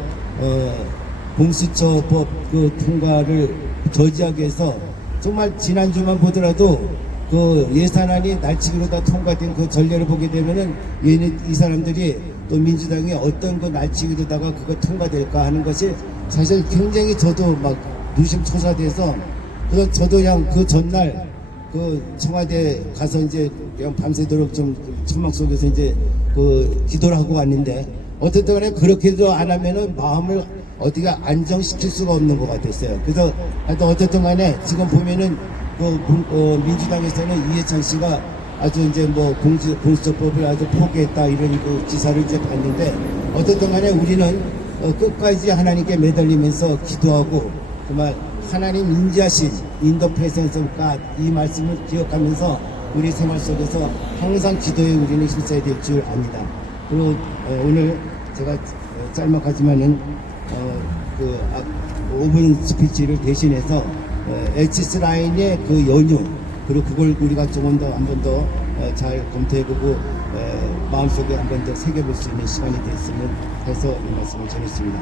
공수처법 그 통과를 저지하기 위해서 정말 지난주만 보더라도 그 예산안이 날치기로 다 통과된 그 전례를 보게 되면은 이 사람들이 또 민주당이 어떤 그 날치기로다가 그거 통과될까 하는 것이 사실 굉장히 저도 막 노심초사돼서 그래서 저도 그냥 그 전날 그 청와대 가서 이제 그냥 밤새도록 좀 천막 속에서 이제 그 기도를 하고 왔는데 어쨌든 간에 그렇게도 안 하면은 마음을 어떻게 안정시킬 수가 없는 것 같았어요. 그래서 하여튼 어쨌든 간에 지금 보면은 민주당에서는 이해찬 씨가 아주 이제 뭐 공수처법을 아주 포기했다 이런 그 기사를 이제 봤는데 어쨌든 간에 우리는 끝까지 하나님께 매달리면서 기도하고 정말 하나님 인자신 인더 프레센스 오브 갓 이 말씀을 기억하면서 우리 생활 속에서 항상 기도에 우리는 힘써야 될 줄 압니다. 그리고 오늘 제가 짤막하지만은 그 5분 스피치를 대신해서 HS 라인의 그 연유 그리고 그걸 우리가 조금 더 한 번 더 잘 검토해보고 마음속에 한 번 더 새겨볼 수 있는 시간이 됐으면 해서 이 말씀을 전했습니다.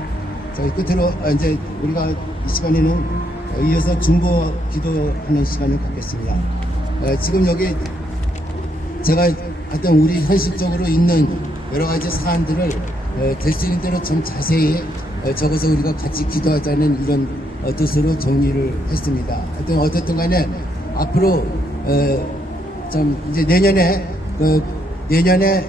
자, 끝으로 이제 우리가 이 시간에는 이어서 중보 기도하는 시간을 갖겠습니다. 지금 여기 제가 하여튼 우리 현실적으로 있는 여러 가지 사안들을 될 수 있는 대로 좀 자세히 적어서 우리가 같이 기도하자는 이런 뜻으로 정리를 했습니다. 하여튼 어쨌든 간에 앞으로 좀 이제 내년에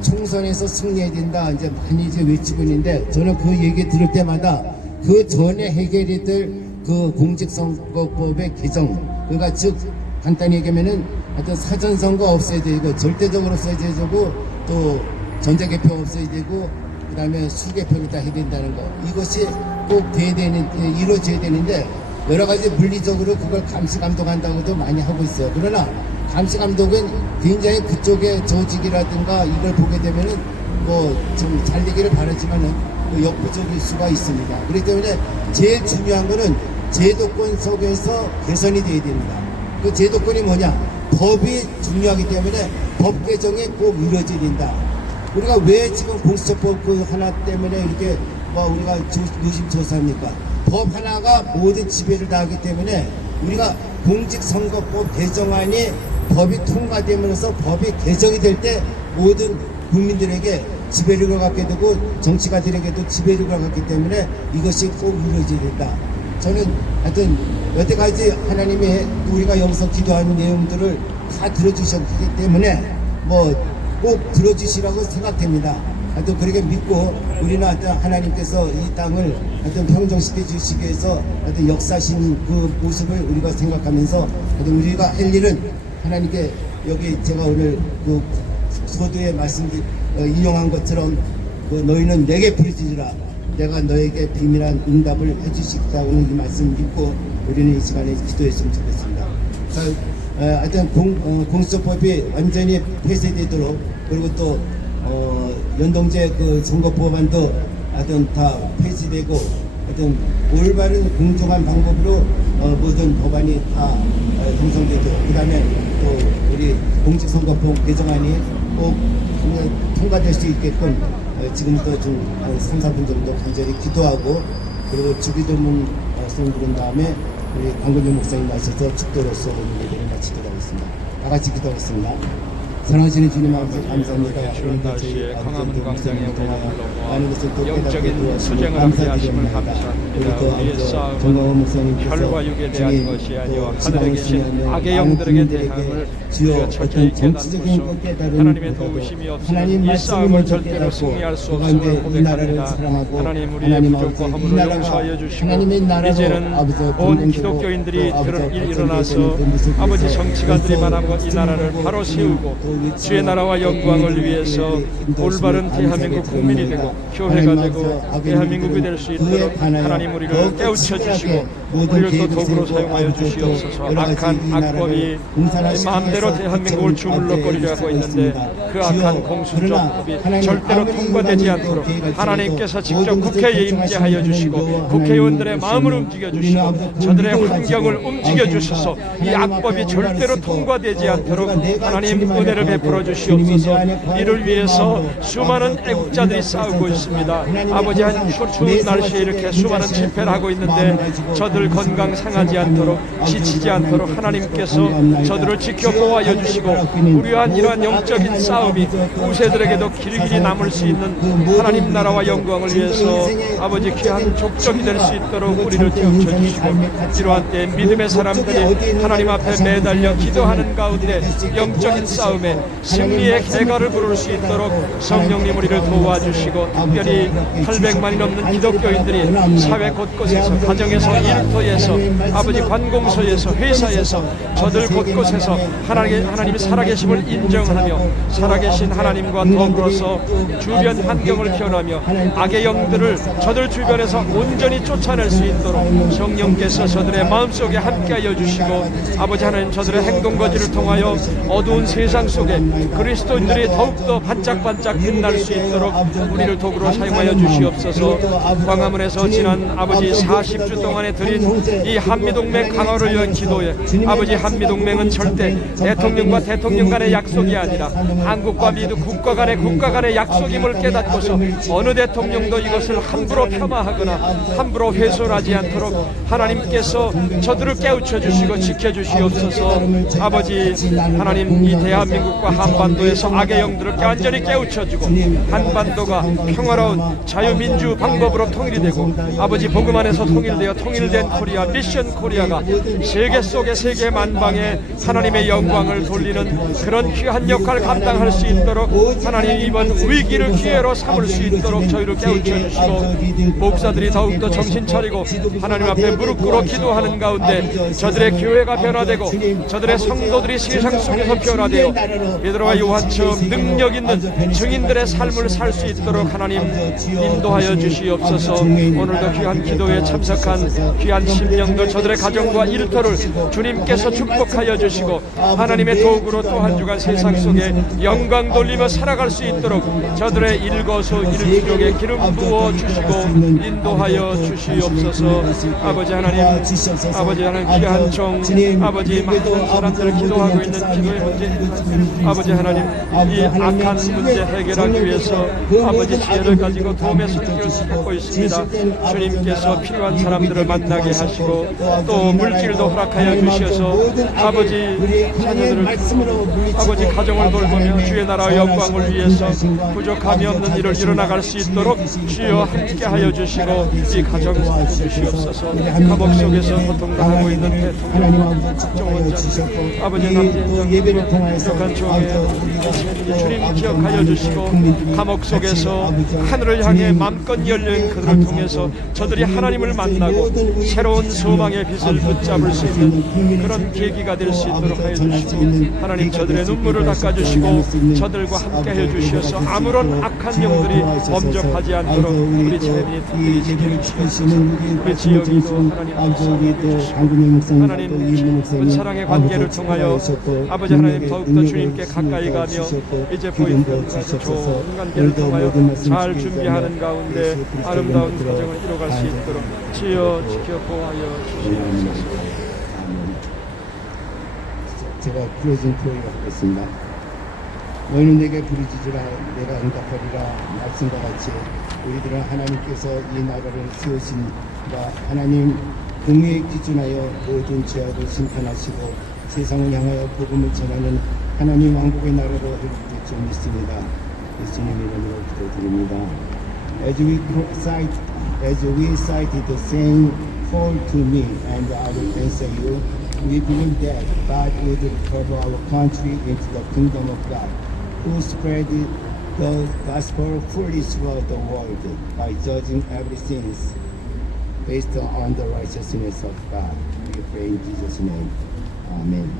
총선에서 승리해야 된다 이제 많이 이제 외치고 있는데 저는 그 얘기 들을 때마다 그 전에 해결이 될 그 공직선거법의 개정 그러니까 즉 간단히 얘기하면은 하여튼 사전선거 없애야 되고 절대적으로 없애야 되고 또 전자개표 없애야 되고 그 다음에 수개표를 다 해야 된다는 거 이것이 꼭 이루어져야 되는데 여러 가지 물리적으로 그걸 감시 감독한다고도 많이 하고 있어요. 그러나 감시 감독은 굉장히 그쪽의 조직이라든가 이걸 보게 되면은 뭐 좀 잘 되기를 바라지만은 역부족일 수가 있습니다. 그렇기 때문에 제일 중요한 거는 제도권 속에서 개선이 돼야 됩니다. 그 제도권이 뭐냐? 법이 중요하기 때문에 법 개정이 꼭 이루어져야 된다. 우리가 왜 지금 공수처법 그 하나 때문에 이렇게 우리가 노심초사합니까? 법 하나가 모든 지배를 다 하기 때문에 우리가 공직선거법 개정안이 법이 통과되면서 법이 개정이 될 때 모든 국민들에게 지배력을 갖게 되고 정치가들에게도 지배력을 갖기 때문에 이것이 꼭 이루어져야 된다. 저는 하여튼 여태까지 하나님이 우리가 여기서 기도하는 내용들을 다 들어주셨기 때문에 꼭 들어주시라고 생각됩니다. 하여튼 그렇게 믿고 우리는 하여튼 하나님께서 이 땅을 하여튼 평정시켜 주시기 위해서 하여튼 역사하신 그 모습을 우리가 생각하면서 하여튼 우리가 할 일은 하나님께 여기 제가 오늘 그 소두에 인용한 것처럼 너희는 내게 부르짖으라 내가 너에게 비밀한 응답을 해주시겠다고는 이 말씀을 믿고 우리는 이 시간에 기도했으면 좋겠습니다. 자, 하여튼 공수처법이 완전히 폐쇄되도록 그리고 또 연동제 그 선거법안도 하여튼 다 폐지되고 하여튼 올바른 공정한 방법으로 모든 법안이 다 형성되도록 그 다음에 또 우리 공직선거법 개정안이 꼭 통과될 수 있게끔 지금부터 좀 한 3, 4분 정도 간절히 기도하고 그리고 주기도문 말씀 드린 다음에 우리 강근정 목사님 나셔서 축도로서 오늘 예배를 마치도록 하겠습니다. 다 같이 기도하겠습니다. 사랑하시는 주님 아버지 감사합니다. 추운 날씨에 광화문 광장에 우리를 많은 것을 또 영적인 수쟁을 하게 하심을 감사합니다. 우리의 싸움은 혈과 육에 대한 것이 아니요 하늘에 계신 악의 영들에게 대함을 우리가 철저히 깨닫고서 하나님의 도우심이 없으면 이 싸움을 절대로 승리할 수 없음을 고백합니다. 하나님 우리의 부족과 허물을 용서하여 주시고 이제는 온 기독교인들이 일어나서 아버지 정치가들이 말한 것 이 나라를 바로 세우고 주의 나라와 영광을 위해서 올바른 대한민국 국민이 되고 교회가 되고 대한민국이 될 수 있도록 하나님 우리를 깨우쳐 주시고 우리를 또 도구로 사용하여 주시옵소서. 악한 악법이 마음대로 대한민국을 주물럭거리려 하고 있는데 그 악한 공수처법이 절대로 통과되지 않도록 하나님께서 직접 국회에 임재하여 주시고 국회의원들의 마음을 움직여 주시고 저들의 환경을 움직여 주셔서 이 악법이 절대로 통과되지 않도록 하나님 은혜를 베풀어 주시옵소서. 이를 위해서 수많은 애국자들이 싸우고 있습니다. 아버지 한 추운 날씨에 이렇게 수많은 집회를 하고 있는데 저들 건강 상하지 않도록 지치지 않도록 하나님께서 저들을 지켜 보호하여 주시고 우리한 이러한 영적인 싸움이 후세들에게도 길이길이 남을 수 있는 하나님 나라와 영광을 위해서 아버지 귀한 족적이 될 수 있도록 우리를 깨우쳐 주시고 이러한 때 믿음의 사람들이 하나님 앞에 매달려 기도하는 가운데 영적인 싸움에 승리의 개가를 부를 수 있도록 성령님 우리를 도와주시고 특별히 800만이 넘는 기독교인들이 사회 곳곳에서 가정에서 일터에서 아버지 관공서에서 회사에서 저들 곳곳에서 하나님이 살아계심을 인정하며 살아계신 하나님과 더불어서 주변 환경을 변하며 악의 영들을 저들 주변에서 온전히 쫓아낼 수 있도록 성령께서 저들의 마음속에 함께하여 주시고 아버지 하나님 저들의 행동거지를 통하여 어두운 세상 속에 그리스도인들이 더욱더 반짝반짝 빛날 수 있도록 우리를 도구로 사용하여 주시옵소서. 광화문에서 지난 아버지 40주 동안에 드린 이 한미동맹 강화를 위한 기도에 아버지 한미동맹은 절대 대통령과 대통령 간의 약속이 아니라 한국과 미국 국가 간의 약속임을 깨닫고서 어느 대통령도 이것을 함부로 폄하하거나 함부로 훼손하지 않도록 하나님께서 저들을 깨우쳐 주시고 지켜 주시옵소서. 아버지 하나님 이 대한민국과 한반도에서 악의 영들을 완전히 깨우쳐 주고 한반도가 평화로운 자유민주 방법으로 통일이 되고 아버지 복음 안에서 통일된 코리아 미션 코리아가 세계 속의 세계 만방에 하나님의 영광을 돌리는 그런 귀한 역할을 감당할 수 있도록 하나님 이번 위기를 기회로 삼을 수 있도록 저희를 깨우쳐 주시고 목사들이 더욱더 정신 차리고 하나님 앞에 무릎 꿇어 기도하는 가운데 저들의 교회가 변화되고 저들의 성도들이 세상 속에서 변화되어 베드로와 요한처럼 능력 있는 증인들의 삶을 살 수 있도록 하나님 인도하여 주시옵소서. 오늘도 귀한 기도에 참석한 귀한 심령들 저들의 가정과 일터를 주님께서 축복하여 주시고 하나님의 도구로 또 한 주간 세상 속에 영광 돌리며 살아갈 수 있도록 저들의 일거수 일투족에 기름 부어 주시고 인도하여 주시옵소서. 아버지 하나님 귀한 종 아버지 많은 사람들을 기도하고 있는 기도의 문제 아버지 하나님 이 악한 문제 해결하기 위해서 아버지 지혜를 가지고 도움의 손길을 쏟고 있습니다. 주님께서 필요한 사람들을 만나게 하시고 또 물질도 허락하여 주셔서 아버지 자녀들을 아버지 가정을 돌보며 주의 나라의 영광을 위해서 부족함이 없는 일을 이뤄나갈 수 있도록 주여 함께하여 주시고 이 가정 주시옵소서. 감옥 속에서 고통당하고 있는 대통령 정원장 아버지 남진정 부족한 종의 주님 기억하여 주시고 감옥 속에서 하늘을 향해 맘껏 열린 그들을 통해서 저들이 하나님을 만나고 새로운 소망의 빛을 붙잡을 수 있는 그런 계기가 될 수 있도록 하여 주시고 하나님 저들의 눈물을 닦아주시고 저들과 함께 해주셔서 아무런 악한 영들이 범접하지 않도록 우리 재민이 특별히 지켜주시옵소서. 우리 지역이도 하나님 은사랑의 관계를 통하여 아버지 하나님 더욱더 주님께 가까이 가며 이제 보이는 좋은 관계를 통하여 잘 준비하는 가운데 아름다운 가정을 이뤄갈 수 있도록 주여 지켜 보호하여 주시옵소서. 제가 부러진 표현을 하겠습니다. 너희는 내게 부르짖으라 내가 응답하리라. 말씀과 같이 우리들은 하나님께서 이 나라를 세우신가 하나님 공의에 기준하여 모든 죄악을 심판하시고 세상을 향하여 복음을 전하는 하나님 왕국의 나라로 회복될 줄 믿습니다. 예수님 이름으로 기도드립니다. As we cited the same call to me, and I will answer you, we believe that God will recover our country into the kingdom of God, who spread the gospel fully throughout the world by judging every sin based on the righteousness of God. We pray in Jesus' name. Amen.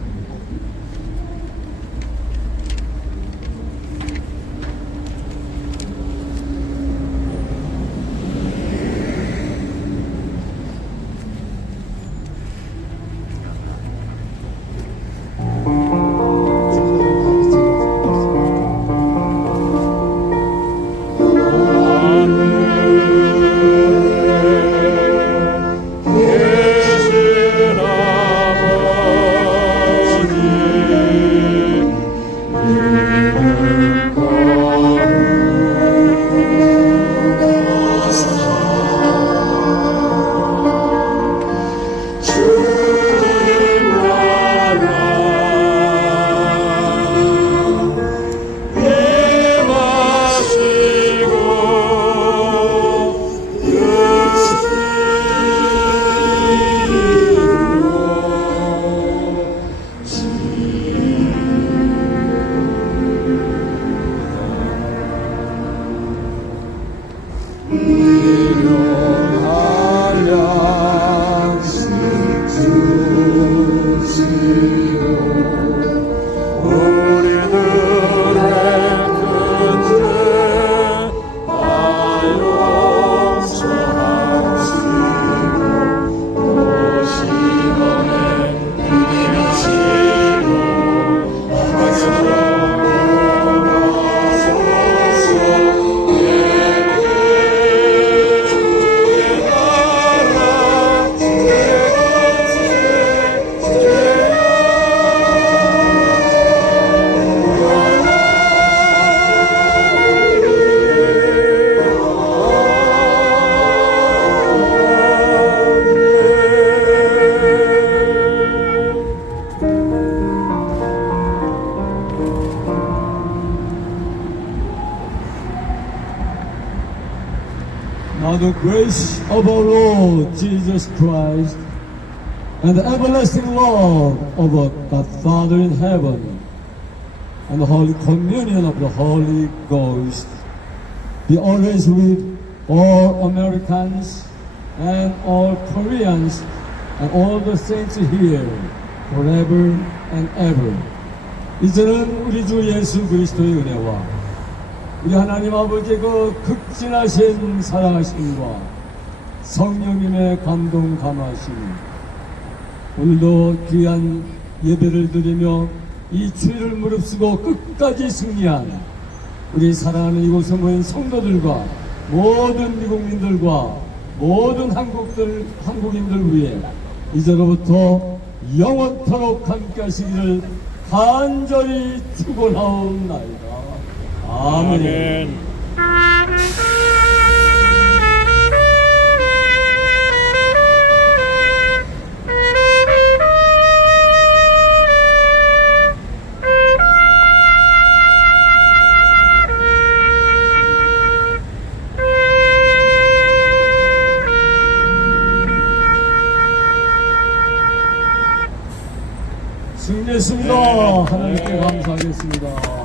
Now the grace of our Lord Jesus Christ and the everlasting love of our God Father in heaven and the holy communion of the Holy Ghost be always with all Americans and all Koreans and all the saints here forever and ever. 이제는 우리 주 예수 그리스도의 은혜와 우리 하나님 아버지의 그 극진하신 사랑하심과 성령님의 감동 감화심, 오늘도 귀한 예배를 드리며 이 주의를 무릅쓰고 끝까지 승리한 우리 사랑하는 이곳에 모인 성도들과 모든 미국민들과 모든 한국인들 위해 이제로부터 영원토록 함께 하시기를 간절히 축원하옵나이다. 아멘. 승리했습니다. 하나님께 감사하겠습니다.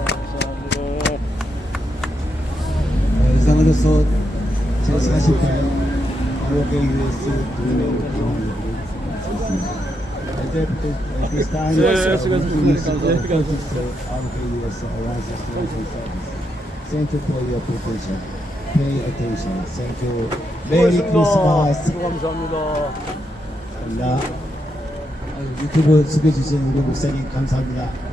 이상으로서 제사실까요? 아홉의 US 동맹을 있습니다. At this time, Thank you for your attention. Pay attention. Thank you. Merry Christmas. 감사합니다. 감사합니다. 유튜브 숙여주신 우리 목사님 감사합니다.